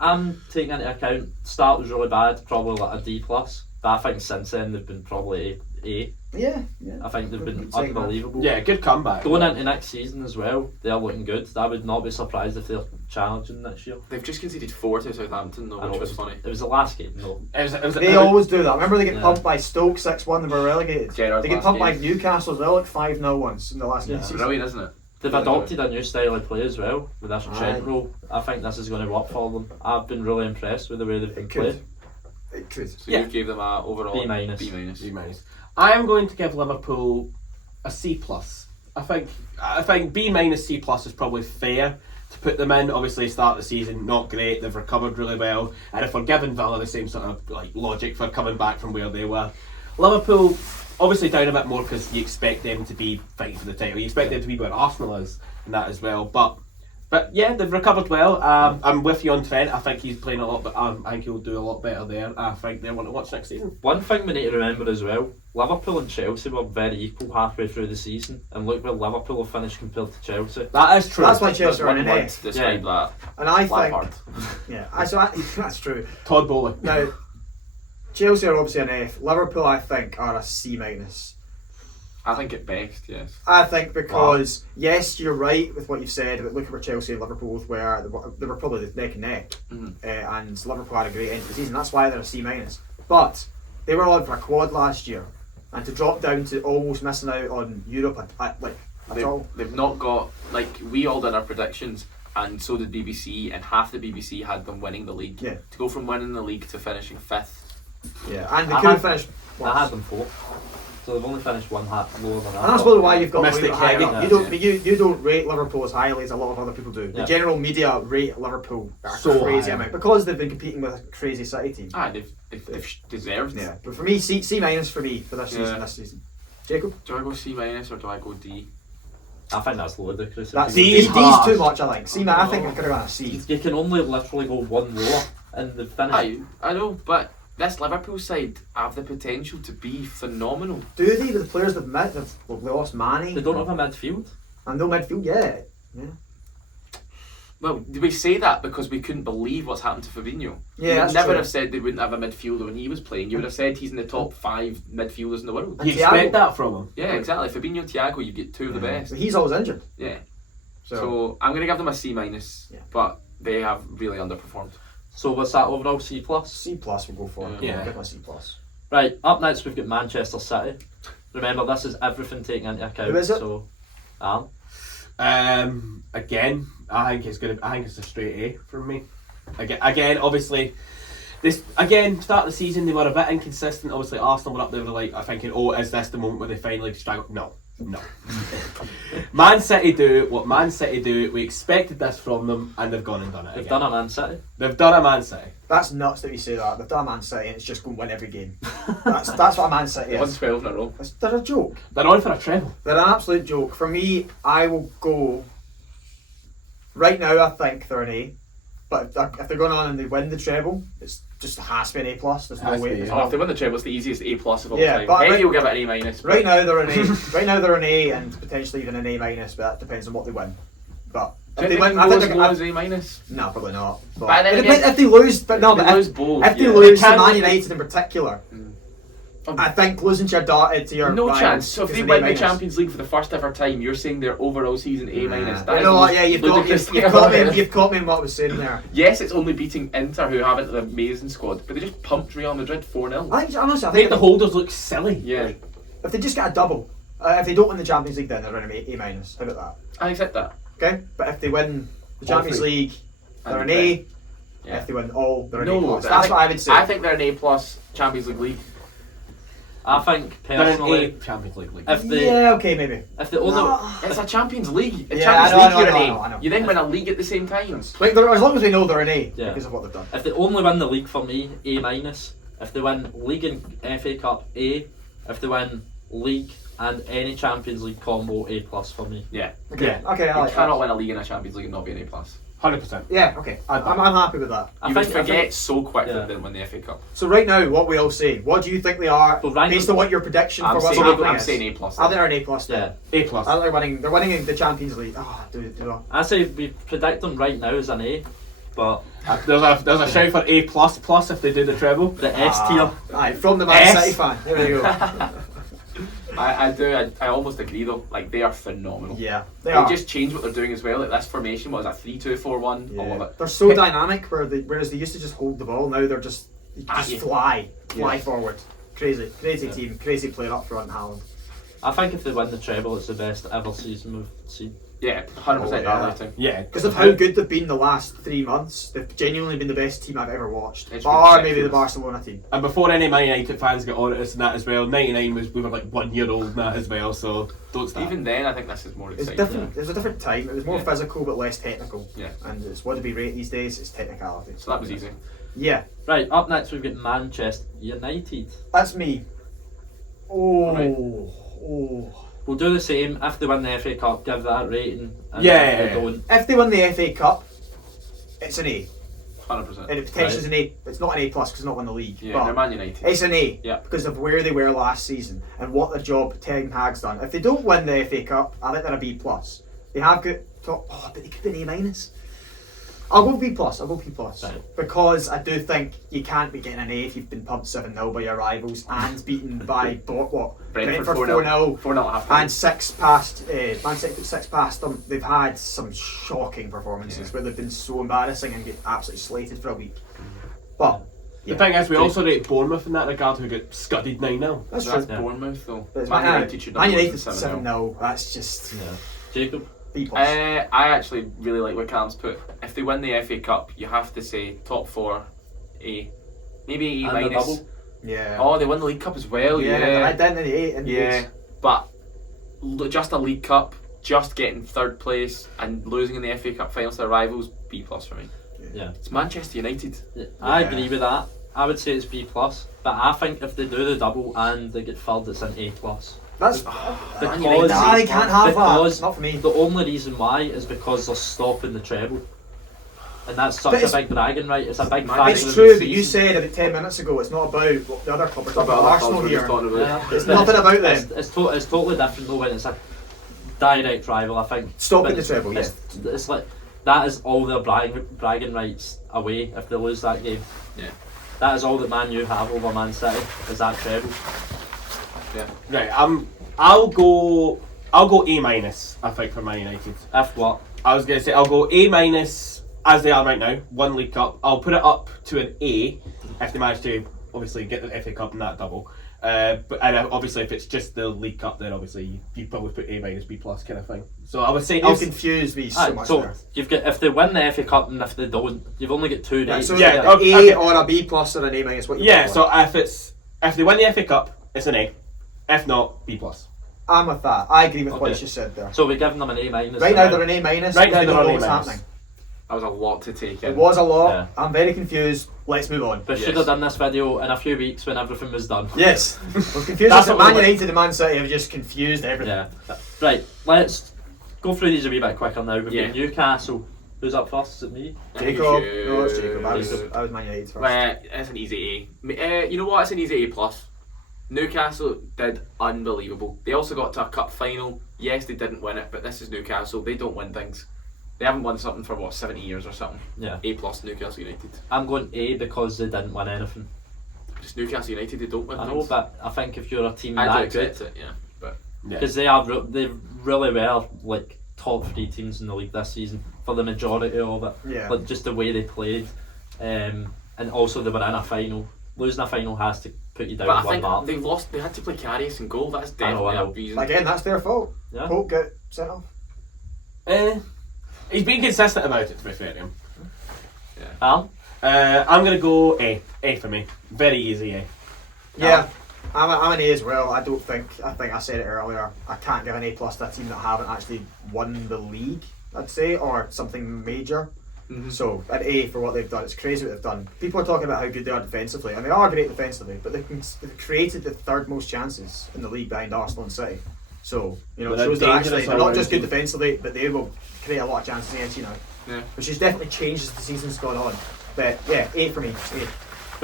I'm taking into account start was really bad, probably like a D plus. But I think since then they've been probably A. Yeah, yeah. I think they've been Take that. unbelievable. Yeah, good comeback. Going into next season as well, they're looking good. I would not be surprised if they're challenging next year. They've just conceded 4 to Southampton though, I know which it was was funny. It was the last game, no. It was They always do that. Remember they get Yeah. pumped by Stoke 6-1 and were relegated. Gerrard's They get last pumped game. by Newcastle as well, like 5-0 once in the last game of Yeah. the season. Brilliant, isn't it? They've adopted a new style of play as well with this Aye. Trent role. I think this is going to work for them. I've been really impressed with the way they've been It could. played. It could. So Yeah. you gave them a overall B minus. B minus. B minus. I am going to give Liverpool a C plus. I think B minus C plus is probably fair to put them in. Obviously, start of the season not great. They've recovered really well, and if we're giving Villa the same sort of like logic for coming back from where they were, Liverpool obviously down a bit more because you expect them to be fighting for the title. You expect them to be where Arsenal is and that as well, but yeah, they've recovered well. I'm with you on Trent. I think he's playing a lot, but I think he'll do a lot better there. I think they're one to watch next season. One thing we need to remember as well, Liverpool and Chelsea were very equal halfway through the season, and look where Liverpool have finished compared to Chelsea. That is true. That's why Chelsea are in One an word A. to describe that. And I Lampard. think, that's true. Todd Bowley. Now, Chelsea are obviously an F. Liverpool, I think, are a C minus. I think at best, yes. I think because, yes, you're right with what you've said, but look at where Chelsea and Liverpool were. They were probably neck and neck. And Liverpool had a great end to the season. That's why they're a C minus. But they were on for a quad last year. And to drop down to almost missing out on Europe, that's all. They've not got, like, we all did our predictions, and so did BBC, and half the BBC had them winning the league. Yeah. To go from winning the league to finishing 5th. Yeah, and they I could have had- finished. I had them 4th, so they've only finished one hat lower than that. And that's probably why you've got to Missed rate it it higher heavy. up. You don't rate Liverpool as highly as a lot of other people do. The Yeah. general media rate Liverpool a So crazy high. amount because they've been competing with a crazy City team. They've deserved. Yeah, but for me, C minus for me for this season. Yeah. This season, Jacob. Do I go C minus or do I go D? I think that's ludicrous. That's D D's is hard. too much. I think C. I think I could have gone a C. You can only literally go one lower, and the finish. I know, but this Liverpool side have the potential to be phenomenal. Do they? With the players they've met, they've lost Manny. They don't have a midfield. And no midfield yet. Yeah. Well, did we say that because we couldn't believe what's happened to Fabinho? Yeah, You would that's never true. have said they wouldn't have a midfielder when he was playing. You would have said he's in the top 5 midfielders in the world. And You expect Thiago. that from him. Yeah, exactly. Fabinho and Thiago, you get 2 of the best. But he's always injured. Yeah. So, So I'm going to give them a C minus, Yeah. but they have really underperformed. So what's that overall? C plus. C plus we'll go for. Yeah. I'll give him a C plus. Right, up next we've got Manchester City. Remember, this is everything taken into account. Who is it? So, Alan. Again, I think it's a straight A from me. Again, obviously, start of the season they were a bit inconsistent. Obviously, Arsenal were up there, like thinking, oh, is this the moment where they finally strike? No. Man City do what Man City do. We expected this from them, and they've gone and done it. They've again. done a Man City. They've done a Man City. That's nuts that we say that. They've done a Man City and it's just going to win every game. That's what a Man City They won is. 12 in a row. They're a joke. They're on for a treble. They're an absolute joke. For me, I will go. Right now, I think they're an A. But if they're going on and they win the treble, it's just has to be an A plus. There's no Has to way. be, There's yeah. Oh, no- if they win the treble, it's the easiest A plus of all Yeah, time. but Eddie right- will give it an A minus. but- Right now they're an A. Right now they're an A and potentially even an A minus, but that depends on what they win. But Do if you they think win, I they think can they're go gonna. as A minus? No, probably not. But But then it again- depends if they lose, but no, They but lose if, both, if they yeah. lose They to can't- Man United in particular, I think losing to your No rivals chance. So if is they an win A the minus. Champions League for the first ever time, you're saying their overall season A minus. That You is know the what? most Yeah, you've got ludicrous me. thing I've ever heard. You've caught me in what I was saying there. Yes, it's only beating Inter, who haven't an amazing squad, but they just pumped Real Madrid 4-0. I think honestly, I Make think the holders look silly. Yeah, if they just get a double, if they don't win the Champions League, then they're an A minus. How about I accept that. that? Okay, but if they win the All Champions three. League, they're And an A. Yeah. If they win all, they're an A No, plus. I That's think- what I would say. I think they're an A plus Champions League. I think They're an personally, A Champions League. if they yeah, okay, maybe. if the only No. It's a Champions League. A Yeah, Champions I know, League, I you're know, an I A. know, I know. You then win a league at the same time. Like, as long as we know they're an A Yeah. because of what they've done. if they only win the league for me, A minus. If they win league and FA Cup, A. If they win league and any Champions League combo, A plus for me. Yeah. Okay, Yeah. okay, I You like cannot that. win a league and a Champions League and not be an A plus. 100%. Yeah, okay. I'm happy with that. I You would think- I forget think- so quick Yeah. that they didn't win the FA Cup. So right now, what we all say, what do you think they are But rank based them- on what your prediction I'm for what's saying, happening I'm is? saying A plus. I think they're an A plus. Yeah. A plus. I think they're winning the Champions League. Oh, do I? I say we predict them right now as an A, but There's a shout for A plus plus if they do the treble. the S tier. Aye, from the Man S. City fan. There we go. I almost agree though. Like they are phenomenal. Yeah, they They are. just changed what they're doing as well. Like this formation was a 3-2-4-1. All of Yeah. it. They're so dynamic, whereas they used to just hold the ball. Now they're just you can just Yeah. fly Yeah. forward. Crazy team, crazy player up front, Haaland. I think if they win the treble, it's the best ever season we've seen. Yeah, 100% yeah. our lifetime. Yeah, Because of how good they've been the last 3 months, they've genuinely been the best team I've ever watched. It's Bar maybe the ridiculous. Barcelona team. And before any Man United fans get on at us and that as well, 99 we were like 1 year old and that as well, so don't start. Even then, I think this is more It's exciting. different. It was a different time. It was more Yeah. physical but less technical. Yeah. And it's what do we rate these days? It's technicality. So that was easy. Yeah, Right, up next we've got Manchester United. that's me. Oh, Right. oh. We'll do the same. If they win the FA Cup, give that rating. And Yeah. if they don't, If they win the FA Cup, it's an A. 100%. And it potentially is an A. It's not an A plus because it's not won the league. Yeah, but they're Man United. it's an A Yeah. because of where they were last season and what the job Ten Hag's done. If they don't win the FA Cup, I think they're a B plus. They have got top. Oh, but they could be an A minus. I'll go B plus. I'll go B plus Right. because I do think you can't be getting an A if you've been pumped 7-0 by your rivals and beaten by Brentford 4-0. 4-0 at half time. And 6 past, Man City put 6 past them. They've had some shocking performances where they've been so embarrassing and get absolutely slated for a week. But The thing is, we also rate Bournemouth in that regard, who got scudded 9-0. that's So true. that's Bournemouth though. But it's Man United should not Man lose United 7-0. 7-0. That's just yeah. Jacob. B plus. I actually really like what Cam's put. If they win the FA Cup, you have to say top 4, A. Maybe A And the minus. double. Yeah. Oh, they won the League Cup as well. the Yeah. identity 8 in Yeah. But just a League Cup, just getting third place and losing in the FA Cup final to their rivals, B plus for me. Yeah. It's Manchester United. I Yeah. agree with that. I would say it's B plus, but I think if they do the double and they get third, it's an A plus. That's Because nah, they can't have because that. Not for me. the only reason why is because they're stopping the treble, and that's such But a it's- big bragging right. It's a big It's factor. It's in the true, but you season. said about 10 minutes ago it's not about what the other club. We're It's talking about Arsenal we're just here. talking about. Yeah. It's But nothing about them. It's totally different though when it's a direct rival. I think Stopping But the treble, it's like that is all their bragging rights away if they lose that game. Yeah. That is all that Man U have over Man City is that treble. Yeah. Right, I'll go A minus, I think, for Man United. If what? I was going to say, I'll go A minus as they are right now, 1 League Cup. I'll put it up to an A if they manage to obviously get the FA Cup and that double. Obviously, if it's just the League Cup, then obviously you probably put A minus, B plus kind of thing. So I would say, You confused me so much so there. you've got if they win the FA Cup and if they don't, you've only got 2 Right, days. so Yeah, an okay, A okay. or a B plus or an A minus. What you yeah. want? So if they win the FA Cup, it's an A. If not, B plus. I'm with that. I agree with what Okay. you just said there. So we're giving them an A minus. Right now they're an A minus. Right because now they they're don't an know A what's minus. happening. That was a lot to take in. It was a lot. Yeah. I'm very confused. Let's move on. We should Yes. have done this video in a few weeks when everything was done. Yes. We're confused. That's That what Man we're like. United and Man City have just confused everything. Yeah. Right, let's go through these a wee bit quicker now. We've Yeah. got Newcastle. Who's up first? Is it me? Jacob. No, it's Jacob. I was Man United first. Well, it's an easy A. You know what? It's an easy A plus. Newcastle did unbelievable. They also got to a cup final. Yes, they didn't win it, but this is Newcastle. They don't win things. They haven't won something for what, 70 years or something. Yeah. A plus Newcastle United. I'm going A because they didn't win anything. Just Newcastle United, they don't win I know, things. but I think if you're a team I do that good, accept it, yeah. But Yeah. because they really were like top 3 teams in the league this season for the majority of it. Yeah. But just the way they played, and also they were in a final. Losing a final has to put you down I one think mark. they lost. They had to play Karius in goal. That's I know, definitely I know. a reason. Again, that's their fault. Yeah. Pope got sent off. He's been consistent about it, to be fair to him. Al? I'm going to go A. A for me. Very easy A. Yeah. I'm an A as well. I think I said it earlier. I can't give an A plus to a team that haven't actually won the league, I'd say, or something major. Mhm. So an A for what they've done. It's crazy what they've done. People are talking about how good they are defensively, and they are great defensively, but they've created the 3rd most chances in the league behind Arsenal and City. So, But it they're shows they're dangerous not around just good them. defensively, but they will create a lot of chances against you now. Yeah. Which has definitely changed as the season's gone on. But yeah, A for me. A.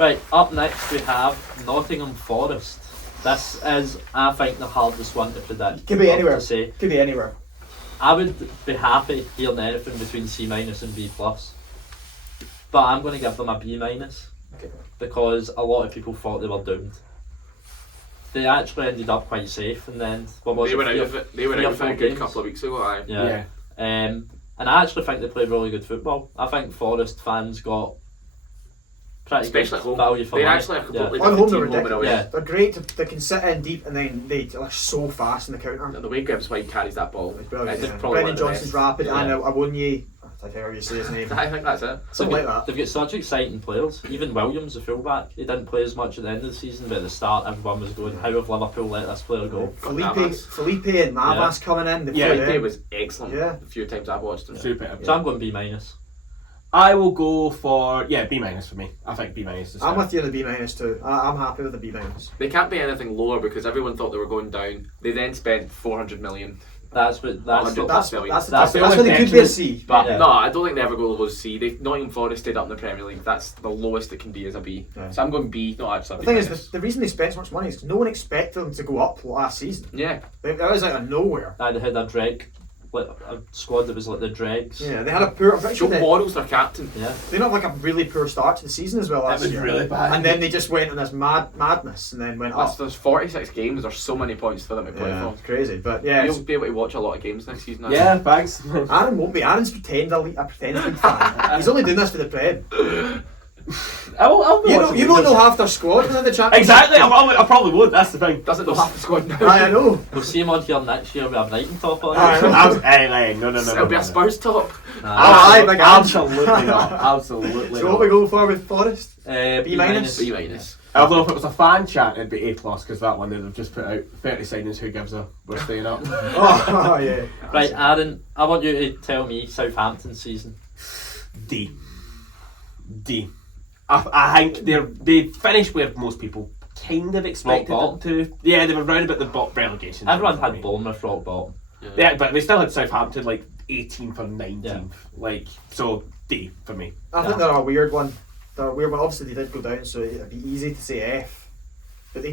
Right, up next we have Nottingham Forest. This is, I think, the hardest one to predict. Could be Tough anywhere. to say. Could be anywhere. I would be happy hearing anything between C minus and B plus, but I'm going to give them a B minus Okay. because a lot of people thought they were doomed. They actually ended up quite safe, and then what was They it? were out of it. They were three out or of it a four good games? couple of weeks ago. Aye. Yeah. And I actually think they played really good football. I think Forest fans got pretty especially good at home. value for They're money. actually a completely On different home, they're team home and ridiculous. away. Yeah. They're great. They can sit in deep and then they're so fast in the counter. And the way Gibbs White carries that ball, It's brilliant. it's Yeah. probably one Brendan of the Johnson's best. rapid Yeah. and Awonye. I think however you say his name. I think that's it. Something like that. They've got such exciting players. Even Williams, the fullback, he didn't play as much at the end of the season, but at the start, everyone was going, "How have Liverpool let this player go?" Felipe and Navas coming in. Felipe was excellent. Yeah. The few times I've watched him. Superb. So I'm going B minus. I will go for B minus for me. I think B minus is I'm fair. with you in the B minus too. I'm happy with the B minus. They can't be anything lower because everyone thought they were going down. They then spent 400 million. That's what. That's 100. the, That's brilliant. that's That's the the that's only where they could be a detriment. C. But Yeah. no, I don't think they ever go below C. Nottingham Forest stayed up in the Premier League. That's the lowest it can be as a B. Yeah. So I'm going B. No, actually. The B thing minus. is, the reason they spent so much money is 'cause no one expected them to go up last season. Yeah. It was out of nowhere. they had a a squad that was like the dregs. Yeah, they had a poor. I'm pretty Joe sure Morrell's their captain. Yeah. they had like a really poor start to the season as well last was year. really bad. And then they just went on this madness and then went up. There's 46 games. There's so many points for them to play Yeah, for. it's crazy. But yeah, You'll be able to watch a lot of games next season. Yeah, thanks. Aaron won't be. Aaron's a pretend league fan. He's only doing this for the Prem. I'll be watching You it. don't know half their squad within the championship. Exactly, I probably would, that's the thing. Doesn't know half the squad now. I know. We'll see him on here next year with a Brighton top on. Aye, I know. Hey, no. It'll be a Spurs top. Aye, big Aaron. Absolutely not. Absolutely So not. what we go for with Forest? B minus? B minus. Although if it was a fan chat, it'd be A+, because that one they've just put out 30 signings, who gives a, we're staying up. Oh yeah. Right, Aaron, I want you to tell me Southampton season. D. I think they finished where most people kind of expected Rock them to. Yeah, they were round about the relegation. Everyone zone for had me. Bournemouth rock bottom. Yeah, but they still had Southampton like 18th or 19th. Yeah. Like, so D for me. I think they're a weird one. They're a weird one. Obviously, they did go down, so it'd be easy to say F. But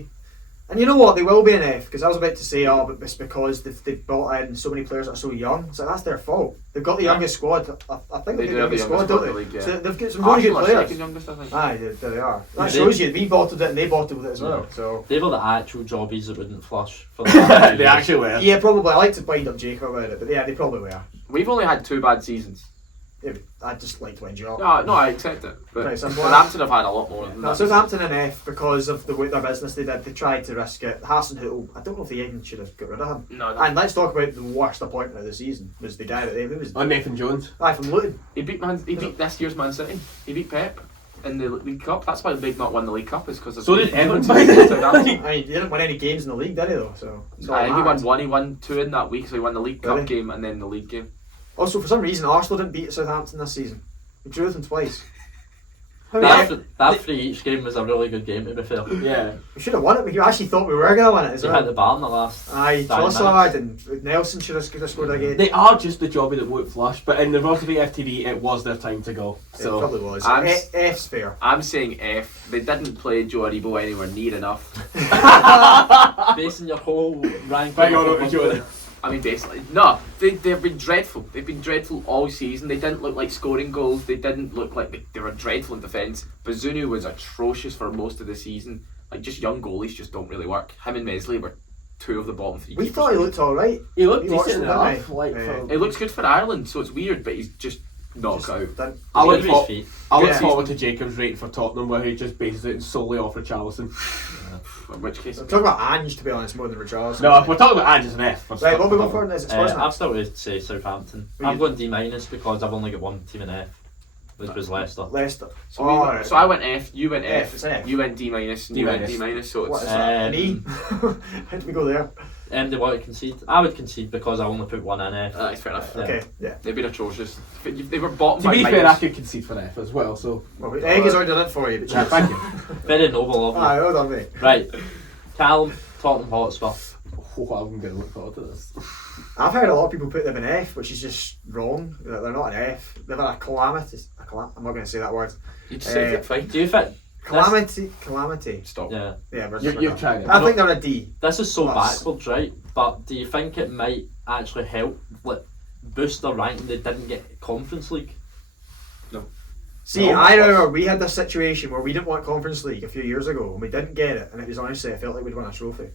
and you know what? They will be an F because I was about to say, but it's because they've brought in so many players that are so young. So that's their fault. They've got the youngest squad. I think They they've do got the have the youngest squad, youngest don't squad in they? the league, yeah. So they've got some really good Arsenal are players. second youngest, I think. Aye, there they are. That Yeah, shows you we bottled it and they bottled it as well. So They were the actual jobbies that wouldn't flush. For They actually were. yeah, probably. I like to wind up Jacob about it, but yeah, they probably were. We've only had 2 bad seasons. Yeah, I'd just like to wind you up. No, I accept it. But Right, simple. Southampton have had a lot more than No, that. Southampton and F because of the way their business they did. They tried to risk it. Hasenhüttl, I don't know if they even should have got rid of him. No, And let's talk about the worst appointment of the season was the guy that they was. On Nathan Jones. Aye, from Luton. He beat this year's Man City. He beat Pep in the League Cup. That's why they've not won the League Cup, is because So did Everton. I mean, he didn't win any games in the league, did he though? So it's all He that. won 1. He won 2 in that week. So he won the League Cup Really? game and then the league game. Also, for some reason, Arsenal didn't beat Southampton this season. We drew with them twice. How many- That for each game was a really good game, to be fair. Yeah. we should have won it. We actually thought we were going to win it as They hit the well. bar in the last. Aye, 9 Trossard and Nelson should have scored again. They are just the jobby that won't flush, but in the words of FTV, it was their time to go. It So probably was. I'm- F's fair. I'm saying F. They didn't play Joe Aribo anywhere near enough. Basing your whole rank. Bang on over Joe. I mean, basically, no. They've been dreadful. They've been dreadful all season. They didn't look like scoring goals. They didn't look like they were dreadful in defence. Bazunu was atrocious for most of the season. Like, just young goalies just don't really work. Him and Mesley were 2 of the bottom 3 We keepers. thought he looked alright. he looked You watched decent him, enough. didn't he? Like, Yeah. for- It looks good for Ireland, so it's weird, but he's just knocked out. I look His for- feet. I look Yeah. forward to Jacob's rate for Tottenham, where he just bases it solely off Richarlison. In which case, I'm talking about Ange, to be honest, more than Richarlison. No, if we're talking about Ange's an F. Right, what we go for? Is it Spurs now? I've still to say Southampton. Who you- I'm going D minus because I've only got one team in F, which was Leicester. Leicester. so, Oh, right. so I went F, you went F, F, it's F. you went D minus, and D you went minus. D minus, so What it's is that? An E? Um, How did we go there? They want to concede. I would concede because I only put one in F. that's fair enough. Yeah. Okay, yeah. They've been atrocious. They were bottom To by be minus. fair, I could concede for F as well, so. Well, Egg has already done it for you, but Yeah, thank you. Very noble of you. Aye, well done, mate. Right, Callum, Tottenham Hotspur. Oh, I'm going to look forward to this. I've heard a lot of people put them in F, which is just wrong. They're not an F. They've had a calamity. I'm not going to say that word. You just said it fine. Do you think? Calamity. Stop. Yeah, You're trying it. I think they're a D. this is so Plus. backwards, right? But do you think it might actually help, like, boost their ranking? They didn't get Conference League. See, No. I remember we had this situation where we didn't want Conference League a few years ago and we didn't get it, and it was honestly, I felt like we'd won a trophy.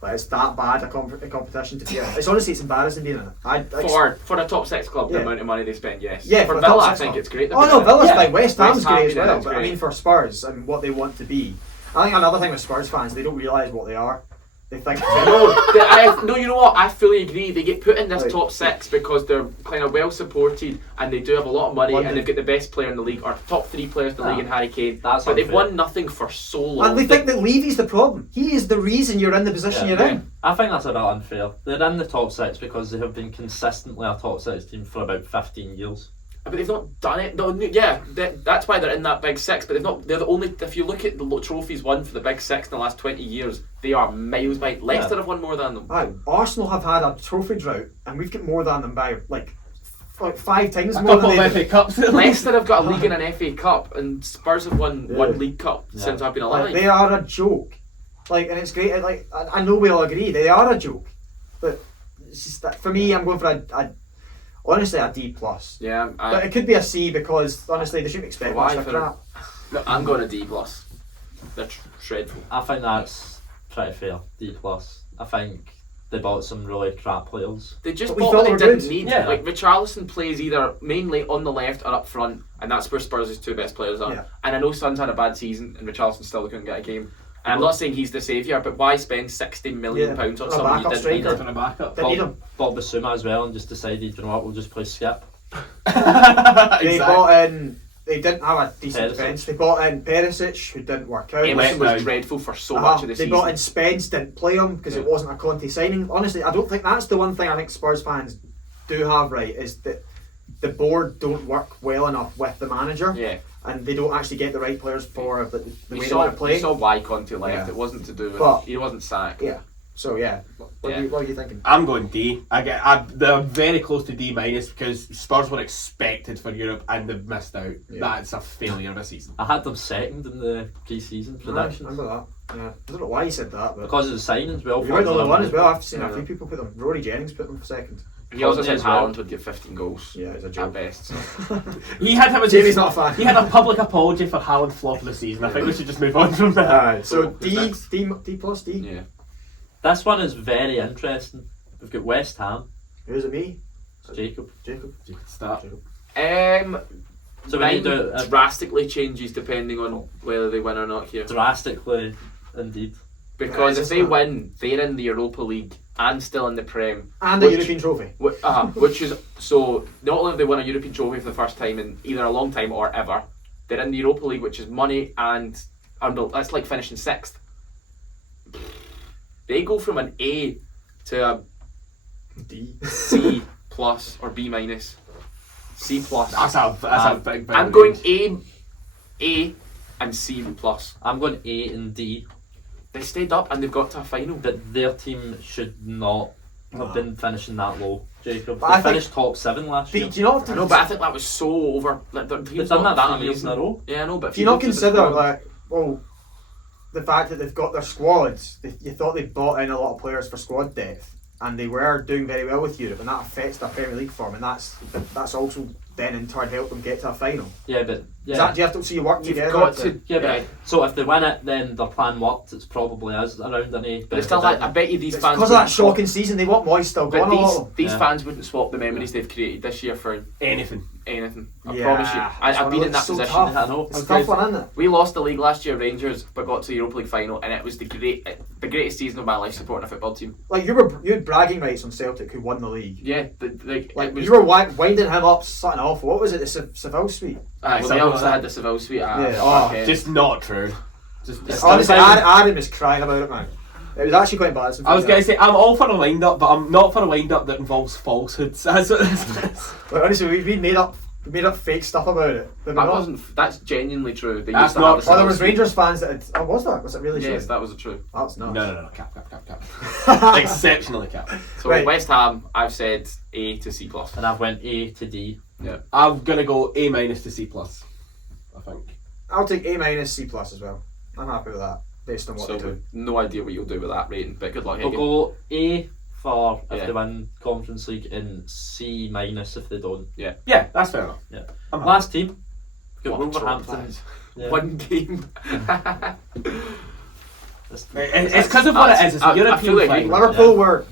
Like, it's that bad a competition to be in. It's honestly, it's embarrassing being in it. For a top 6 club, Yeah. the amount of money they spend, yes. Yeah, for for a Villa, top I 6 think club. it's great. Oh no, Villa's fine. West Ham's West Ham, great as yeah, well. it's But I great. mean, for Spurs and what they want to be, I think another thing with Spurs fans, they don't realise what they are. They think No, you know what? I fully agree. They get put in this Right. top 6 because they're kind of well supported and they do have a lot of money London. and they've got the best player in the league, or top 3 players in the league in Harry Kane. That's but they've unfair. won nothing for so long. and they think that Levy's the problem. He is the reason you're in the position you're in. I think that's a bit unfair. They're in the top 6 because they have been consistently a top 6 team for about 15 years. But they've not done it. No, yeah, that's why they're in that big 6. But they've not. They're the only. If you look at the trophies won for the big 6 in the last 20 years, they are miles behind. Leicester have won more than them. Aye, Arsenal have had a trophy drought, and we've got more than them by like 5 times A more couple than of they FA Cups. Leicester have got a league and an FA Cup, and Spurs have won Yeah. one League Cup since I've been alive. Like, they are a joke. Like, and it's great. Like, I know we all agree they are a joke, but it's just that for me, I'm going for honestly a D plus. Yeah, But it could be a C because honestly they shouldn't expect Why much of for crap. no, I'm going a D plus. They're dreadful. I think that's pretty fair. D plus. I think they bought some really crap players. They just But we bought thought what they they were didn't good. need. Yeah. Like Richarlison plays either mainly on the left or up front, and that's where Spurs' 2 best players are. Yeah. And I know Son's had a bad season, and Richarlison still couldn't get a game. And I'm not saying he's the saviour, but why spend £60 million Yeah. on On a someone you backup didn't striker. need? On a backup. Didn't need him. Bought Basuma as well and just decided, you know what, we'll just play skip. They bought in. They didn't have a decent Perisic. defence. They bought in Perisic, who didn't work out. Emerson Let was down. dreadful for so Uh-huh. much of the They season. bought in Spence, didn't play him because it wasn't a Conte signing. Honestly, I don't think that's the one thing I think Spurs fans do have right, is that the board don't work well enough with the manager, Yeah. and they don't actually get the right players for the You way they saw, want to play. you saw why Conte left. Yeah. It wasn't to do with But- he wasn't sacked. Yeah. So yeah, what are you thinking? I'm going D. They're very close to D minus because Spurs were expected for Europe and they've missed out. Yeah. That's a failure of a season. I had them second in the pre-season I predictions. remember that. Yeah. I don't know why you said that, but Because of the signings, we all you weren't the thought only one as well. I've seen Yeah. a few people put them. Rory Jennings put them second. He also Conte said as well. Haaland would get 15 goals. Yeah, it's a At joke. best. So. He had him as Jamie's not a fan. He had a public apology for Haaland flop of the season. I think we should just move on from that. Alright, so Cool. Who's next? D plus D. Yeah. This one is very interesting. We've got West Ham, Who's it? Me? Jacob. Jacob. Start. So we Mine need to drastically changes depending on whether they win or not here. drastically, indeed. Because Yeah, if it's they not- win, they're in the Europa League and still in the Prem. And the Which- European trophy. Which is so. Not only have they won a European trophy for the first time in either a long time or ever, they're in the Europa League, which is money and that's like finishing 6th. They go from an A to a D. C plus or B minus, C plus. That's a big. I'm going A, and C plus. I'm going A and D, They stayed up and they've got to a final. but their team should not have been finishing that low, Jacob. But They I think- finished top 7 last Do year. you not? I know, but I think that was so over. Like, their They've team's done not that that 3 years in a amazing. row. Yeah, I know, but if Do you not look at the consider squad- like, well, the fact that they've got their squads? You thought they bought in a lot of players for squad depth, and they were doing very well with Europe, and that affects their Premier League form, and that's also then in turn helped them get to a final. Yeah, but Is that, do you have to see you work You've together? got to. yeah, but so if they win it, then their plan worked. It's probably is around an A. But it's still, like, I bet you these It's fans. because of that wouldn't swap- shocking season. They want Moyes still But gone. A lot of them. these Yeah. fans wouldn't swap the memories they've created this year for Anything. anything. I Yeah, promise you. I've been in that so position. tough. I know. It's a tough one, isn't it? We lost the league last year, Rangers, but got to the Europa League final, and it was the greatest season of my life supporting a football team. Like you had bragging rights on Celtic, who won the league. Yeah, Like it was, you were winding him up, something awful. What was it? The Seville suite. well, they something obviously like had the Seville suite. Yeah, Back Just not true. Just Honestly, I Adam was crying about it, man. It was actually quite embarrassing. was going to say I'm all for a wind up, but I'm not for a wind up that involves falsehoods. That's what this is. But honestly, we made up fake stuff about it. Did we that not? wasn't. That's genuinely true. They That's used to not have true. Oh, there was Seville suite. Rangers fans that had, oh, was there? Was it really Yes, true? that was true. That's nuts. No. Cap. Exceptionally cap. So Right. West Ham, I've said A to C plus. And I've went A to D. I'm gonna go A minus to C plus. I think. I'll take A minus, C plus as well. I'm happy with that, based on what So they do. we've no idea what you'll do with that rating, but good luck. We'll Higgin. go A for if Yeah. they win Conference League and C minus if they don't. Yeah, that's fair enough. Yeah. I'm happy. Last team, we've got What a Wolverhampton. traumatise. Yeah. One game. It's because of what it is. It's a I European fully agree. thing. Liverpool were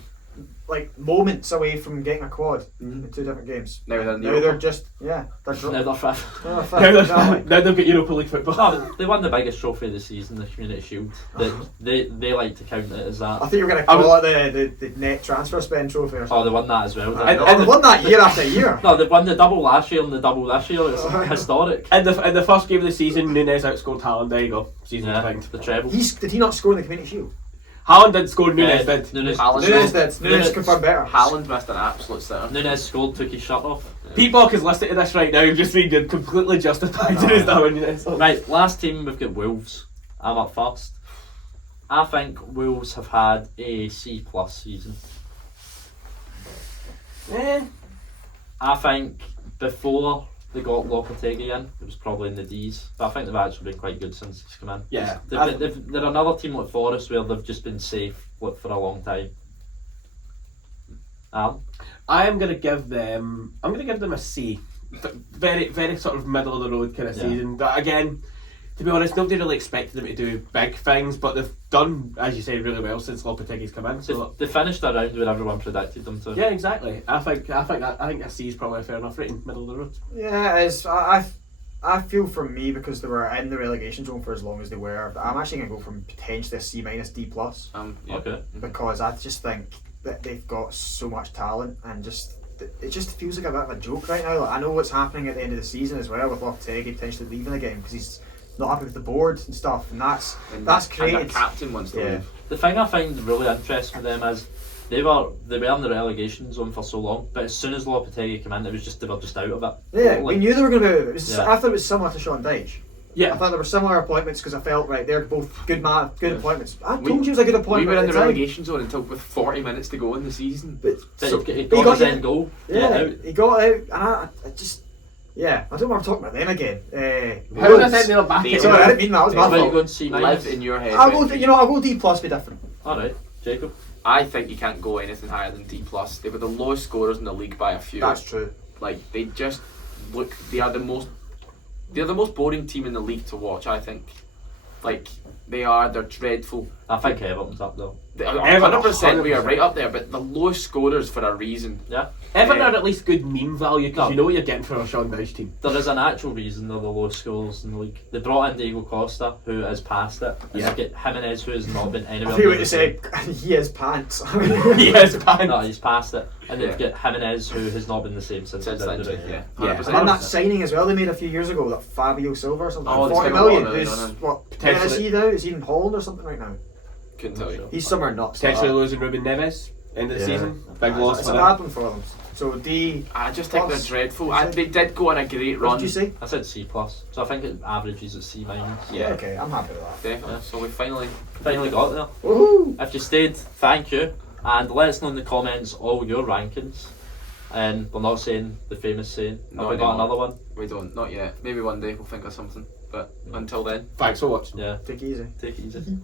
like moments away from getting a quad in 2 different games. Now they're in Now Europa. they're just they're Now they're fifth. Now they've got Europa League football. No, they won the biggest trophy of the season, the Community Shield. They like to count it as that. I think you were going to call it the net transfer spend trophy or something. Oh, they won that as well. They won that year after year. No, they've won the double last year and the double this year. It's historic. In the first game of the season, Nunes outscored Haaland. There you go. Season Yeah, defined. the treble. Did he not score in the Community Shield? Haaland did score. Nunes did. Nunes Nunes did. Nunes confirmed better. Haaland missed an absolute sitter. Nunes scored, took his shirt off. Pete Bock is listening to this right now. Just being completely justified in his down. Right, last team we've got Wolves. I'm up first. I think Wolves have had a C+ season. I think before they got Lopetegui in, it was probably in the D's. But I think they've actually been quite good since he's come in. Yeah. They're another team like Forest where they've just been safe for a long time. I'm gonna give them a C. Very, very sort of middle of the road kind of season. But again, to be honest, nobody really expected them to do big things, but they've done, as you say, really well since Lopetegui's come in. So They finished around where everyone predicted them to. yeah, exactly. I think a C is probably a fair enough rating, middle of the road. Yeah, it is. I feel for me, because they were in the relegation zone for as long as they were, I'm actually going to go from potentially a C- D+. Yeah. Okay. Because I just think that they've got so much talent, and it just feels like a bit of a joke right now. Like, I know what's happening at the end of the season as well, with Lopetegui potentially leaving again because he's not happy with the board and stuff, and that's created. And the captain wants to leave. The thing I find really interesting with them is they were in the relegation zone for so long, but as soon as Lopetegui came in, they were just out of it. Yeah, we knew they were going to be. Yeah. I thought it was similar to Sean Dyche. Yeah. I thought there were similar appointments because I felt they're both good appointments. I told you it was a good We appointment. were in at the time. relegation zone until with 40 minutes to go in the season. But He but got his end goal. Yeah, he got out, and I just. Yeah, I don't want to talk about them again. How did I send them back? Sorry, I didn't mean that. That was my Right, you fault. go and C-. Live in your head. I'll go D+. Be different. Alright, Jacob. I think you can't go anything higher than D+. They were the lowest scorers in the league by a few. That's true. Like, they just look. They're the most boring team in the league to watch. I think. Like, they're dreadful. I think Everton's up though. 100% we are right up there, but the lowest scorers for a reason. Yeah. Everton are at least good meme value because No. you know what you're getting for a Sean Dyche team. There is an actual reason they're the lowest scores in the league. They brought in Diego Costa, who has passed it. And Yeah. they get Jimenez, who has not been I anywhere. feel what near you the say. He has pants. Yes, fine. No, he's passed it. And they've Yeah. got Jimenez, who has not been the same since Since he's out that the injury, ring. yeah. Yeah. 100%. And then that signing as well they made a few years ago, that Fabio Silva or something. Oh, they 40 spent a lot million. of money Who's on him. what? Potentially- Is he now? Is he in Holland or something right now? Couldn't tell you. He's somewhere nuts. Potentially like losing Ruben Neves end of the Yeah. season. Big that. loss It's for a them. bad one for them. So D. I just think they're Plus. dreadful. Is it- They did go on a great What run. did you say? I said C+, so I think it averages at C-. Yeah. Okay, I'm happy with that. Definitely. Yeah. So we finally. Finally got there. Woohoo! If you stayed, thank you. And let us know in the comments all your rankings. And we're not saying the famous saying. Have Not we got anymore. another one? We don't. Not yet. Maybe one day we'll think of something. But until then. Thanks for watching. Yeah, Take it easy. take it easy.